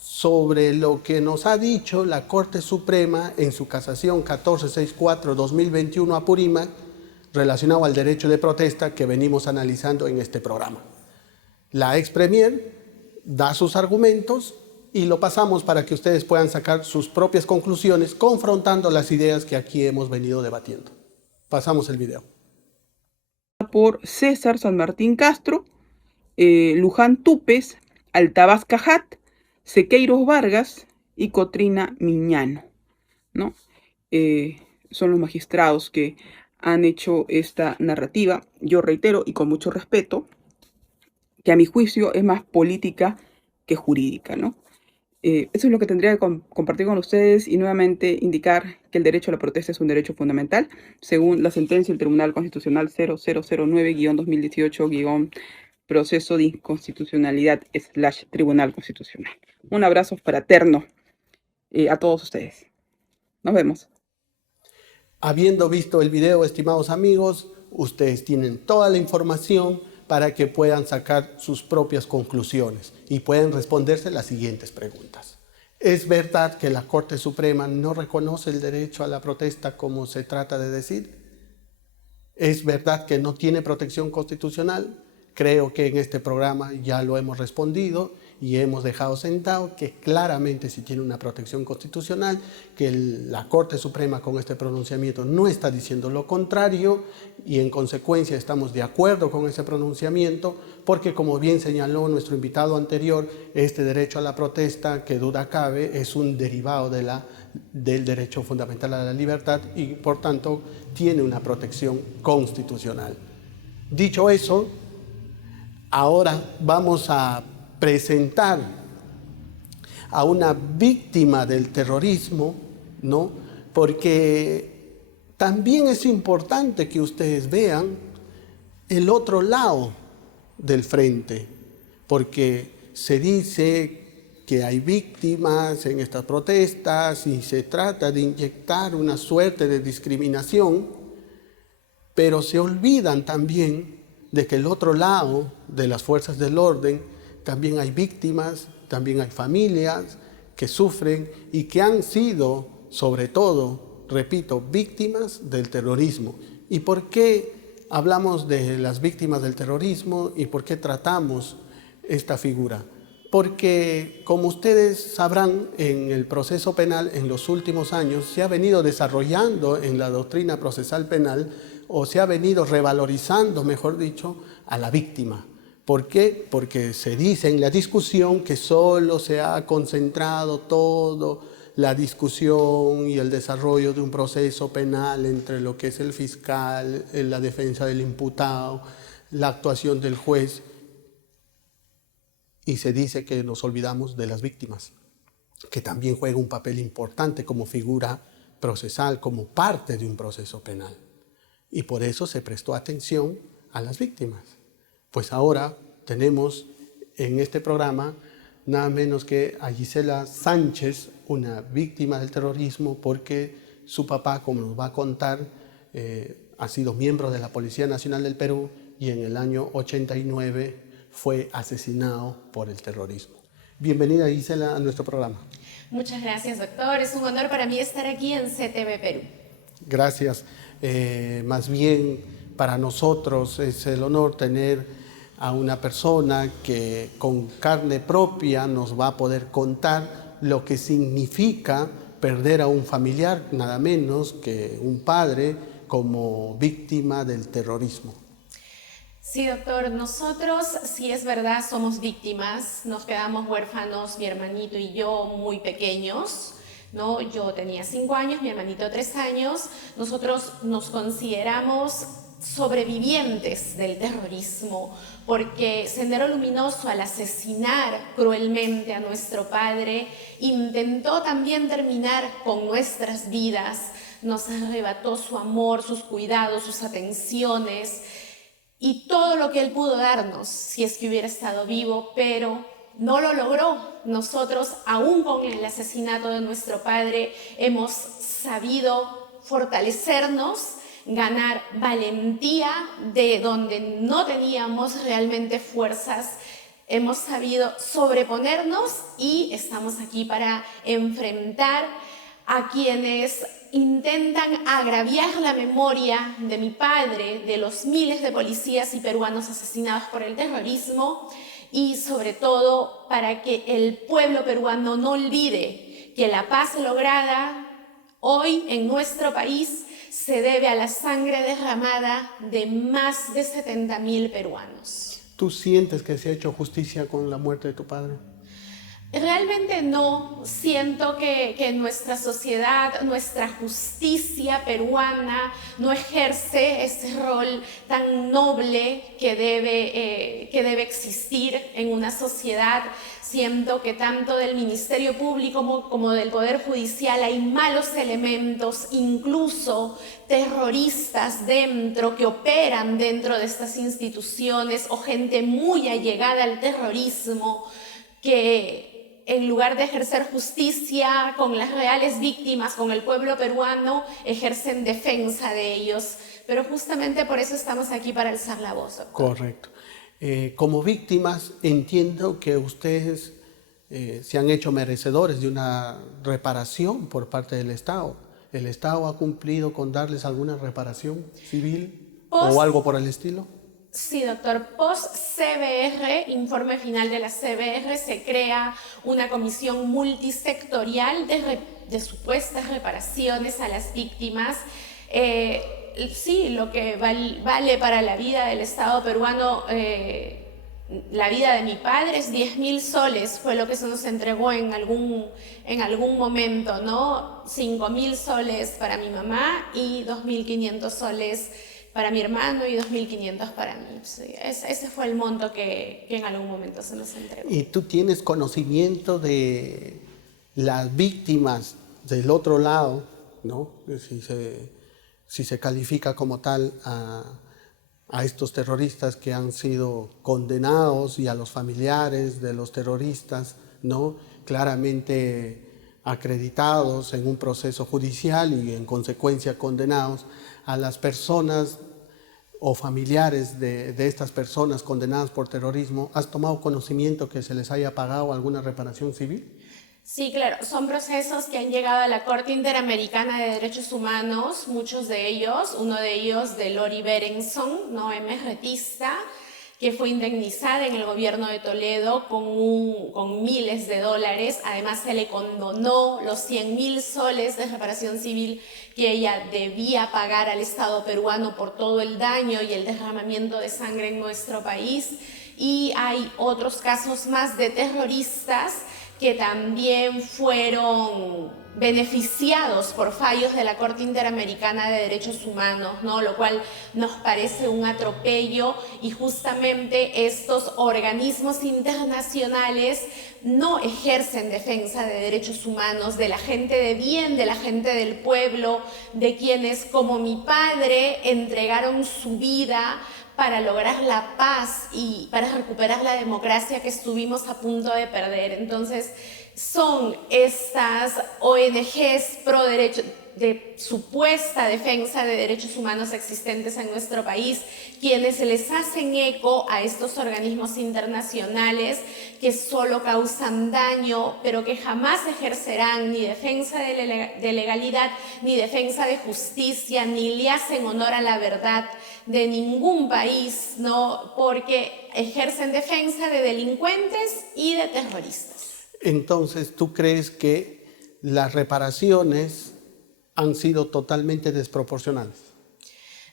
sobre lo que nos ha dicho la Corte Suprema en su casación 1464-2021 Apurímac, relacionado al derecho de protesta que venimos analizando en este programa. La ex premier da sus argumentos y lo pasamos para que ustedes puedan sacar sus propias conclusiones confrontando las ideas que aquí hemos venido debatiendo. Pasamos el video. Por César San Martín Castro, Luján Tupes, Altabás Cajat, Sequeiros Vargas y Cotrina Miñano, ¿no? Son los magistrados que han hecho esta narrativa. Yo reitero, y con mucho respeto, que a mi juicio es más política que jurídica, ¿no? Eso es lo que tendría que compartir con ustedes y nuevamente indicar que el derecho a la protesta es un derecho fundamental, según la sentencia del Tribunal Constitucional 0009-2018- Proceso de Inconstitucionalidad / Tribunal Constitucional. Un abrazo fraterno a todos ustedes. Nos vemos. Habiendo visto el video, estimados amigos, ustedes tienen toda la información para que puedan sacar sus propias conclusiones y pueden responderse las siguientes preguntas. ¿Es verdad que la Corte Suprema no reconoce el derecho a la protesta como se trata de decir? ¿Es verdad que no tiene protección constitucional? Creo que en este programa ya lo hemos respondido y hemos dejado sentado que claramente sí tiene una protección constitucional, que la Corte Suprema con este pronunciamiento no está diciendo lo contrario y en consecuencia estamos de acuerdo con ese pronunciamiento porque, como bien señaló nuestro invitado anterior, este derecho a la protesta, que duda cabe, es un derivado del derecho fundamental a la libertad y por tanto tiene una protección constitucional. Dicho eso, ahora vamos a presentar a una víctima del terrorismo, ¿no? Porque también es importante que ustedes vean el otro lado del frente, porque se dice que hay víctimas en estas protestas y se trata de inyectar una suerte de discriminación, pero se olvidan también de que el otro lado de las fuerzas del orden también hay víctimas, también hay familias que sufren y que han sido, sobre todo, repito, víctimas del terrorismo. ¿Y por qué hablamos de las víctimas del terrorismo y por qué tratamos esta figura? Porque, como ustedes sabrán, en el proceso penal en los últimos años se ha venido desarrollando en la doctrina procesal penal o se ha venido revalorizando, mejor dicho, a la víctima. ¿Por qué? Porque se dice en la discusión que solo se ha concentrado toda la discusión y el desarrollo de un proceso penal entre lo que es el fiscal, la defensa del imputado, la actuación del juez. y se dice que nos olvidamos de las víctimas, que también juega un papel importante como figura procesal, como parte de un proceso penal. Y por eso se prestó atención a las víctimas. Pues ahora tenemos en este programa nada menos que a Gisela Sánchez, una víctima del terrorismo, porque su papá, como nos va a contar, ha sido miembro de la Policía Nacional del Perú y en el año 89 fue asesinado por el terrorismo. Bienvenida, Gisela, a nuestro programa. Muchas gracias, doctor. Es un honor para mí estar aquí en CTV Perú. Gracias. Más bien, para nosotros es el honor tener a una persona que con carne propia nos va a poder contar lo que significa perder a un familiar, nada menos que un padre, como víctima del terrorismo. Sí, doctor, nosotros, sí es verdad, somos víctimas, nos quedamos huérfanos, mi hermanito y yo, muy pequeños, ¿no? Yo tenía 5 años, mi hermanito 3 años, nosotros nos consideramos sobrevivientes del terrorismo, porque Sendero Luminoso, al asesinar cruelmente a nuestro padre, intentó también terminar con nuestras vidas, nos arrebató su amor, sus cuidados, sus atenciones y todo lo que él pudo darnos si es que hubiera estado vivo, pero no lo logró. Nosotros, aún con el asesinato de nuestro padre, hemos sabido fortalecernos, ganar valentía de donde no teníamos realmente fuerzas. Hemos sabido sobreponernos y estamos aquí para enfrentar a quienes intentan agraviar la memoria de mi padre, de los miles de policías y peruanos asesinados por el terrorismo y sobre todo para que el pueblo peruano no olvide que la paz lograda hoy en nuestro país se debe a la sangre derramada de más de 70.000 peruanos. ¿Tú sientes que se ha hecho justicia con la muerte de tu padre? Realmente no. Siento que nuestra sociedad, nuestra justicia peruana no ejerce ese rol tan noble que debe existir en una sociedad. Siento que tanto del Ministerio Público como del Poder Judicial hay malos elementos, incluso terroristas dentro, que operan dentro de estas instituciones, o gente muy allegada al terrorismo que en lugar de ejercer justicia con las reales víctimas, con el pueblo peruano, ejercen defensa de ellos. Pero justamente por eso estamos aquí, para alzar la voz, doctor. Correcto. Como víctimas, entiendo que ustedes se han hecho merecedores de una reparación por parte del Estado. ¿El Estado ha cumplido con darles alguna reparación civil o algo por el estilo? Sí, doctor. Post-CBR, informe final de la CBR, se crea una comisión multisectorial de supuestas reparaciones a las víctimas. Sí, lo que vale para la vida del Estado peruano, la vida de mi padre, es 10.000 soles, fue lo que se nos entregó en algún momento, ¿no? 5.000 soles para mi mamá y 2.500 soles para mi hermano y 2.500 para mí. Sí, ese fue el monto que en algún momento se nos entregó. ¿Y tú tienes conocimiento de las víctimas del otro lado, ¿no? Si se califica como tal a estos terroristas que han sido condenados, y a los familiares de los terroristas, ¿no? Claramente acreditados en un proceso judicial y en consecuencia condenados, a las personas o familiares de estas personas condenadas por terrorismo? ¿Has tomado conocimiento que se les haya pagado alguna reparación civil? Sí, claro, son procesos que han llegado a la Corte Interamericana de Derechos Humanos, muchos de ellos, uno de ellos de Lori Berenson, no MRTista, que fue indemnizada en el gobierno de Toledo con miles de dólares. Además, se le condonó los 100.000 soles de reparación civil que ella debía pagar al Estado peruano por todo el daño y el derramamiento de sangre en nuestro país. Y hay otros casos más de terroristas que también fueron beneficiados por fallos de la Corte Interamericana de Derechos Humanos, ¿no? Lo cual nos parece un atropello, y justamente estos organismos internacionales no ejercen defensa de derechos humanos de la gente de bien, de la gente del pueblo, de quienes, como mi padre, entregaron su vida para lograr la paz y para recuperar la democracia que estuvimos a punto de perder. Entonces, son estas ONGs pro derecho, de supuesta defensa de derechos humanos existentes en nuestro país, quienes les hacen eco a estos organismos internacionales que solo causan daño, pero que jamás ejercerán ni defensa de legalidad, ni defensa de justicia, ni le hacen honor a la verdad de ningún país, ¿no? Porque ejercen defensa de delincuentes y de terroristas. Entonces, ¿tú crees que las reparaciones han sido totalmente desproporcionales?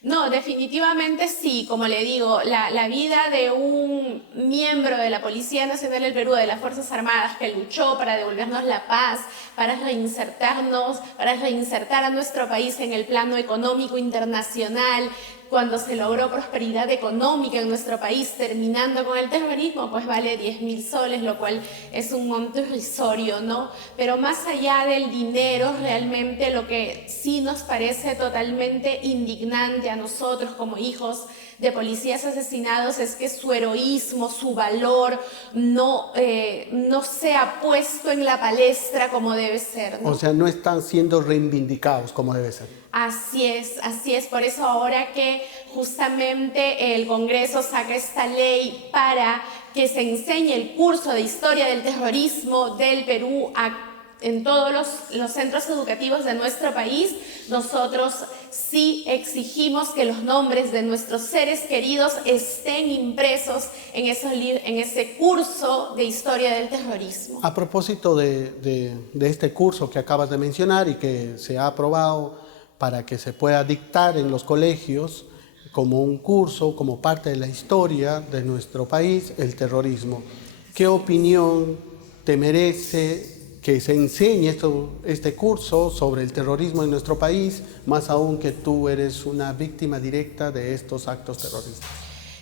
No, definitivamente sí. Como le digo, la vida de un miembro de la Policía Nacional del Perú, de las Fuerzas Armadas, que luchó para devolvernos la paz, para reinsertar a nuestro país en el plano económico internacional, cuando se logró prosperidad económica en nuestro país, terminando con el terrorismo, pues vale 10.000 soles, lo cual es un monto irrisorio, ¿no? Pero más allá del dinero, realmente lo que sí nos parece totalmente indignante a nosotros como hijos de policías asesinados es que su heroísmo, su valor no sea puesto en la palestra como debe ser, ¿no? O sea, no están siendo reivindicados como debe ser. Así es. Por eso ahora que justamente el Congreso saca esta ley para que se enseñe el curso de historia del terrorismo del Perú en todos los centros educativos de nuestro país, nosotros sí exigimos que los nombres de nuestros seres queridos estén impresos en ese curso de historia del terrorismo. A propósito de este curso que acabas de mencionar y que se ha aprobado para que se pueda dictar en los colegios como un curso, como parte de la historia de nuestro país, el terrorismo. ¿Qué opinión te merece que se enseñe este curso sobre el terrorismo en nuestro país, más aún que tú eres una víctima directa de estos actos terroristas?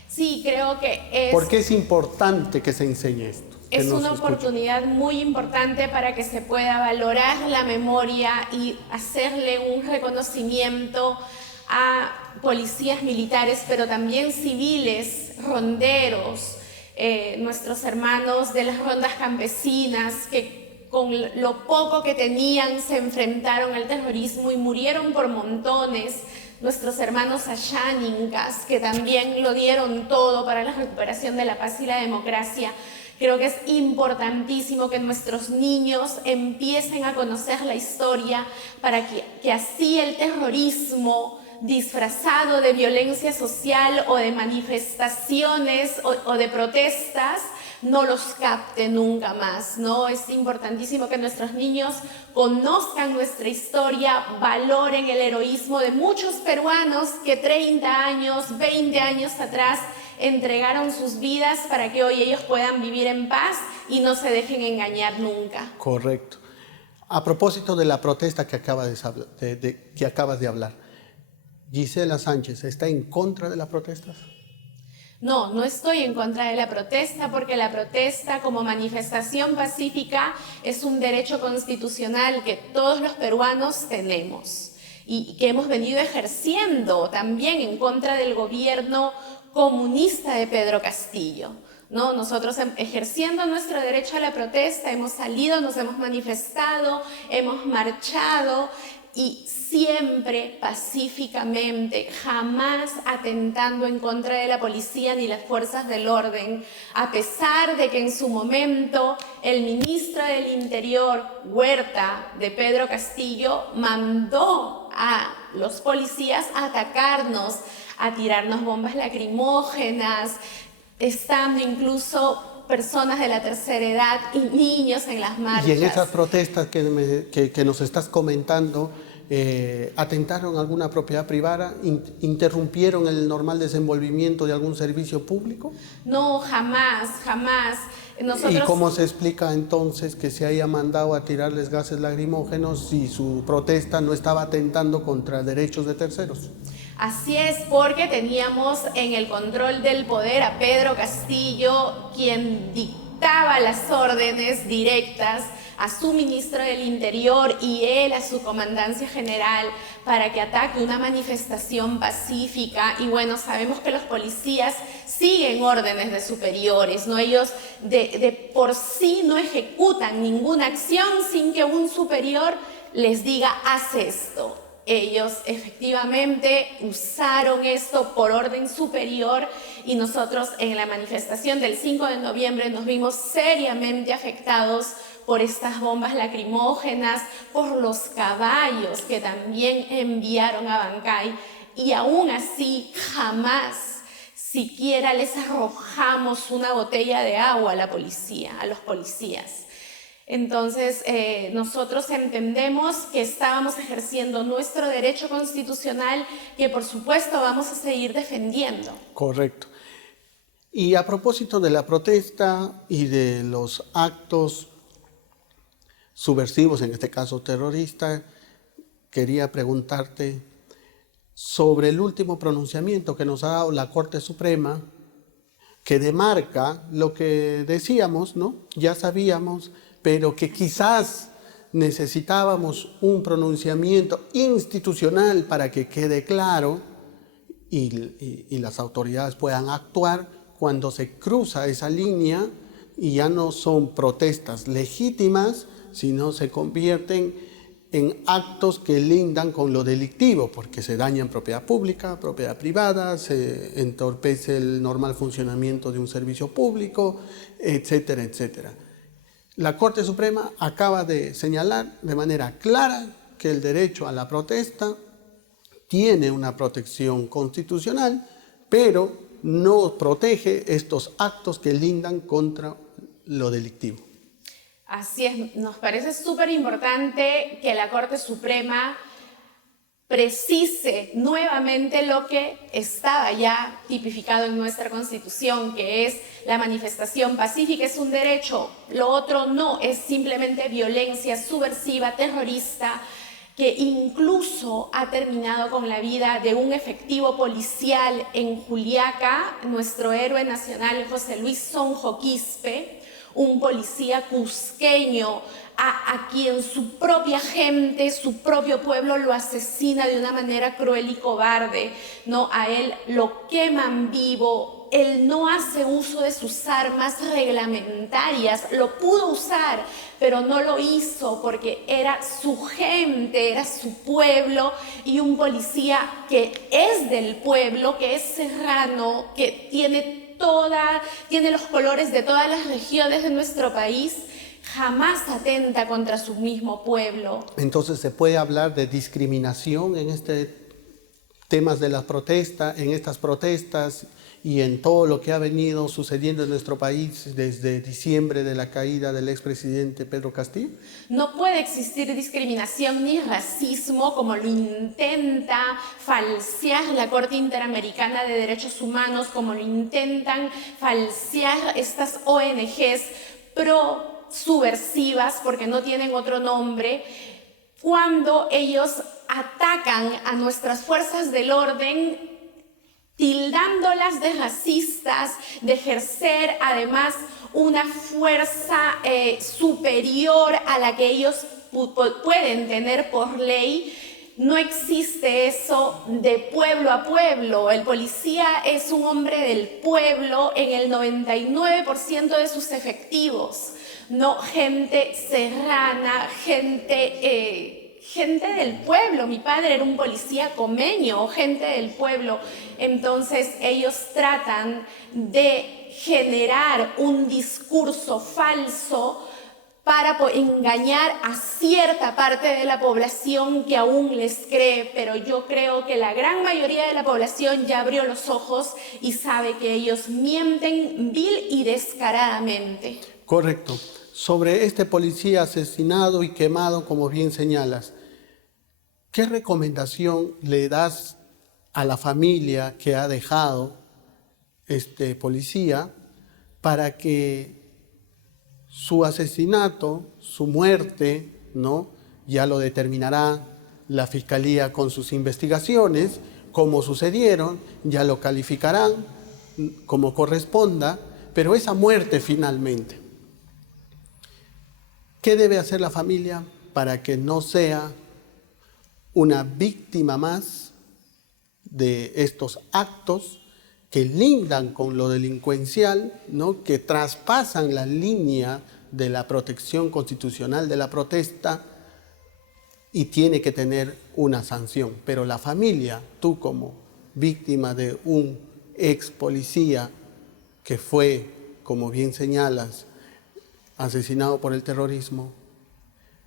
Sí, creo que es... ¿Por qué es importante que se enseñe esto? Es una oportunidad muy importante para que se pueda valorar la memoria y hacerle un reconocimiento a policías militares, pero también civiles, ronderos, nuestros hermanos de las rondas campesinas, que con lo poco que tenían se enfrentaron al terrorismo y murieron por montones. Nuestros hermanos ayáningas, que también lo dieron todo para la recuperación de la paz y la democracia. Creo que es importantísimo que nuestros niños empiecen a conocer la historia para que así el terrorismo disfrazado de violencia social o de manifestaciones o de protestas no los capte nunca más, ¿no? Es importantísimo que nuestros niños conozcan nuestra historia, valoren el heroísmo de muchos peruanos que 30 años, 20 años atrás entregaron sus vidas para que hoy ellos puedan vivir en paz y no se dejen engañar nunca. Correcto. A propósito de la protesta que acabas de hablar, ¿Gisela Sánchez está en contra de las protestas? No, no estoy en contra de la protesta, porque la protesta como manifestación pacífica es un derecho constitucional que todos los peruanos tenemos y que hemos venido ejerciendo también en contra del gobierno comunista de Pedro Castillo, ¿no? Nosotros ejerciendo nuestro derecho a la protesta hemos salido, nos hemos manifestado, hemos marchado y siempre pacíficamente, jamás atentando en contra de la policía ni las fuerzas del orden, a pesar de que en su momento el ministro del Interior, Huerta, de Pedro Castillo, mandó a los policías a atacarnos, a tirarnos bombas lacrimógenas, estando incluso personas de la tercera edad y niños en las marchas. Y en esas protestas que nos estás comentando, ¿atentaron alguna propiedad privada? ¿Interrumpieron el normal desenvolvimiento de algún servicio público? No, jamás, jamás. ¿Y cómo se explica entonces que se haya mandado a tirarles gases lacrimógenos si su protesta no estaba atentando contra derechos de terceros? Así es, porque teníamos en el control del poder a Pedro Castillo, quien dictaba las órdenes directas a su ministro del Interior y él a su comandancia general para que ataque una manifestación pacífica. Y bueno, sabemos que los policías siguen órdenes de superiores, ¿no? Ellos de por sí no ejecutan ninguna acción sin que un superior les diga, haz esto. Ellos efectivamente usaron esto por orden superior y nosotros en la manifestación del 5 de noviembre nos vimos seriamente afectados por estas bombas lacrimógenas, por los caballos que también enviaron a Bancay, y aún así jamás siquiera les arrojamos una botella de agua a la policía, a los policías. Entonces, nosotros entendemos que estábamos ejerciendo nuestro derecho constitucional, que por supuesto vamos a seguir defendiendo. Correcto. Y a propósito de la protesta y de los actos subversivos, en este caso terroristas, quería preguntarte sobre el último pronunciamiento que nos ha dado la Corte Suprema, que demarca lo que decíamos, ¿no? Ya sabíamos, pero que quizás necesitábamos un pronunciamiento institucional para que quede claro y las autoridades puedan actuar cuando se cruza esa línea y ya no son protestas legítimas, sino se convierten en actos que lindan con lo delictivo, porque se dañan propiedad pública, propiedad privada, se entorpece el normal funcionamiento de un servicio público, etcétera, etcétera. La Corte Suprema acaba de señalar de manera clara que el derecho a la protesta tiene una protección constitucional, pero no protege estos actos que lindan contra lo delictivo. Así es, nos parece súper importante que la Corte Suprema precise nuevamente lo que estaba ya tipificado en nuestra Constitución, que es la manifestación pacífica es un derecho, lo otro no, es simplemente violencia subversiva, terrorista, que incluso ha terminado con la vida de un efectivo policial en Juliaca, nuestro héroe nacional José Luis Sonjo Quispe, un policía cusqueño a quien su propia gente, su propio pueblo lo asesina de una manera cruel y cobarde, ¿no? A él lo queman vivo, él no hace uso de sus armas reglamentarias, lo pudo usar, pero no lo hizo porque era su gente, era su pueblo, y un policía que es del pueblo, que es serrano, que tiene los colores de todas las regiones de nuestro país, jamás atenta contra su mismo pueblo. Entonces, ¿se puede hablar de discriminación en temas de las protestas, en estas protestas y en todo lo que ha venido sucediendo en nuestro país desde diciembre de la caída del expresidente Pedro Castillo? No puede existir discriminación ni racismo como lo intenta falsear la Corte Interamericana de Derechos Humanos, como lo intentan falsear estas ONGs pro-subversivas, porque no tienen otro nombre, cuando ellos atacan a nuestras fuerzas del orden, tildándolas de racistas, de ejercer además una fuerza superior a la que ellos pueden tener por ley. No existe eso de pueblo a pueblo. El policía es un hombre del pueblo en el 99% de sus efectivos, no gente serrana, gente del pueblo. Mi padre era un policía comeño, gente del pueblo. Entonces ellos tratan de generar un discurso falso para engañar a cierta parte de la población que aún les cree, pero yo creo que la gran mayoría de la población ya abrió los ojos y sabe que ellos mienten vil y descaradamente. Correcto. Sobre este policía asesinado y quemado, como bien señalas, ¿qué recomendación le das a la familia que ha dejado este policía para que Su asesinato, su muerte, ¿no?, ya lo determinará la Fiscalía con sus investigaciones, cómo sucedieron, ya lo calificarán como corresponda, pero esa muerte finalmente, ¿qué debe hacer la familia para que no sea una víctima más de estos actos que lindan con lo delincuencial, ¿no?, que traspasan la línea de la protección constitucional de la protesta y tiene que tener una sanción? Pero la familia, tú como víctima de un ex policía que fue, como bien señalas, asesinado por el terrorismo,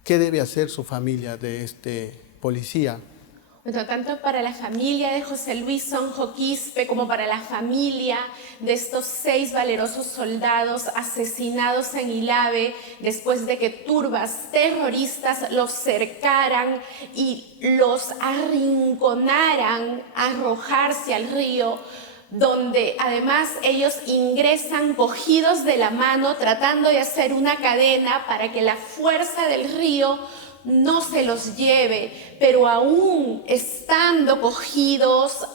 ¿qué debe hacer su familia de este policía? Bueno, tanto para la familia de José Luis Sonjo Quispe como para la familia de estos 6 valerosos soldados asesinados en Ilave después de que turbas terroristas los cercaran y los arrinconaran a arrojarse al río, donde además ellos ingresan cogidos de la mano tratando de hacer una cadena para que la fuerza del río no se los lleve, pero aún estando cogidos,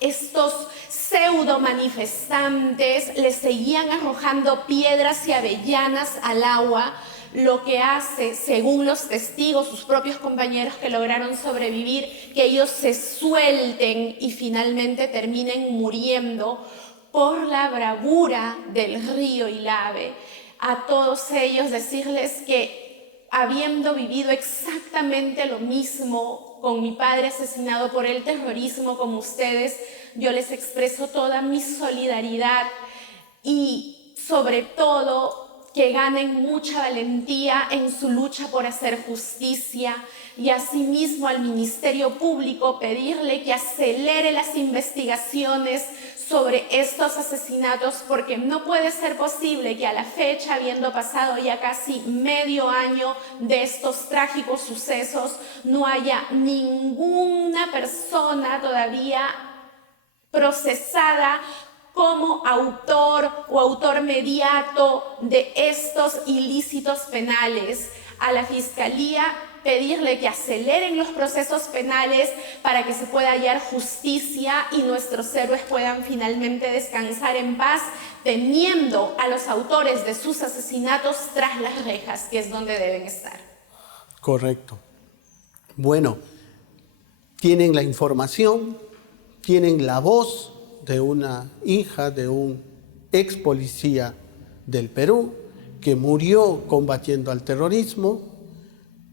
estos pseudo manifestantes les seguían arrojando piedras y avellanas al agua, lo que hace, según los testigos, sus propios compañeros que lograron sobrevivir, que ellos se suelten y finalmente terminen muriendo por la bravura del río Ilave. A todos ellos decirles que, habiendo vivido exactamente lo mismo con mi padre asesinado por el terrorismo como ustedes, yo les expreso toda mi solidaridad y sobre todo que ganen mucha valentía en su lucha por hacer justicia, y asimismo al Ministerio Público pedirle que acelere las investigaciones sobre estos asesinatos, porque no puede ser posible que a la fecha, habiendo pasado ya casi medio año de estos trágicos sucesos, no haya ninguna persona todavía procesada como autor o autor mediato de estos ilícitos penales. A la Fiscalía pedirle que aceleren los procesos penales para que se pueda hallar justicia y nuestros héroes puedan finalmente descansar en paz, teniendo a los autores de sus asesinatos tras las rejas, que es donde deben estar. Correcto. Bueno, tienen la información, tienen la voz de una hija de un ex policía del Perú que murió combatiendo al terrorismo.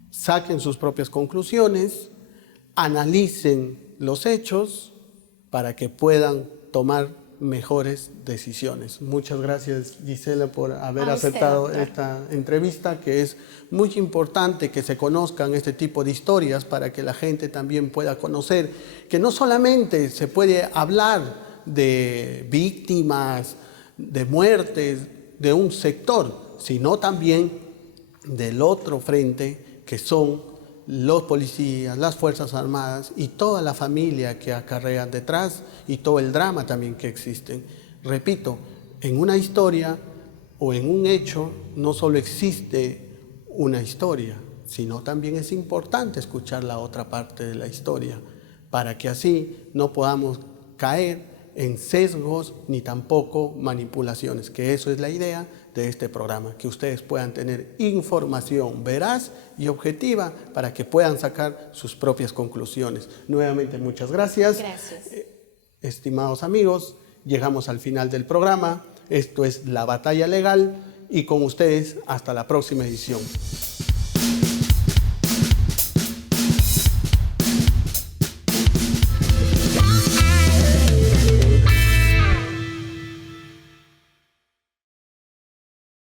Saquen sus propias conclusiones, analicen los hechos para que puedan tomar mejores decisiones. Muchas gracias, Gisela, por haber aceptado esta entrevista, que es muy importante que se conozcan este tipo de historias para que la gente también pueda conocer que no solamente se puede hablar de víctimas, de muertes de un sector, sino también del otro frente, que son los policías, las Fuerzas Armadas y toda la familia que acarrean detrás y todo el drama también que existe. Repito, en una historia o en un hecho no solo existe una historia, sino también es importante escuchar la otra parte de la historia para que así no podamos caer en sesgos ni tampoco manipulaciones, que eso es la idea de este programa, que ustedes puedan tener información veraz y objetiva para que puedan sacar sus propias conclusiones. Nuevamente, muchas gracias. Gracias. Estimados amigos, llegamos al final del programa. Esto es La Batalla Legal y con ustedes hasta la próxima edición.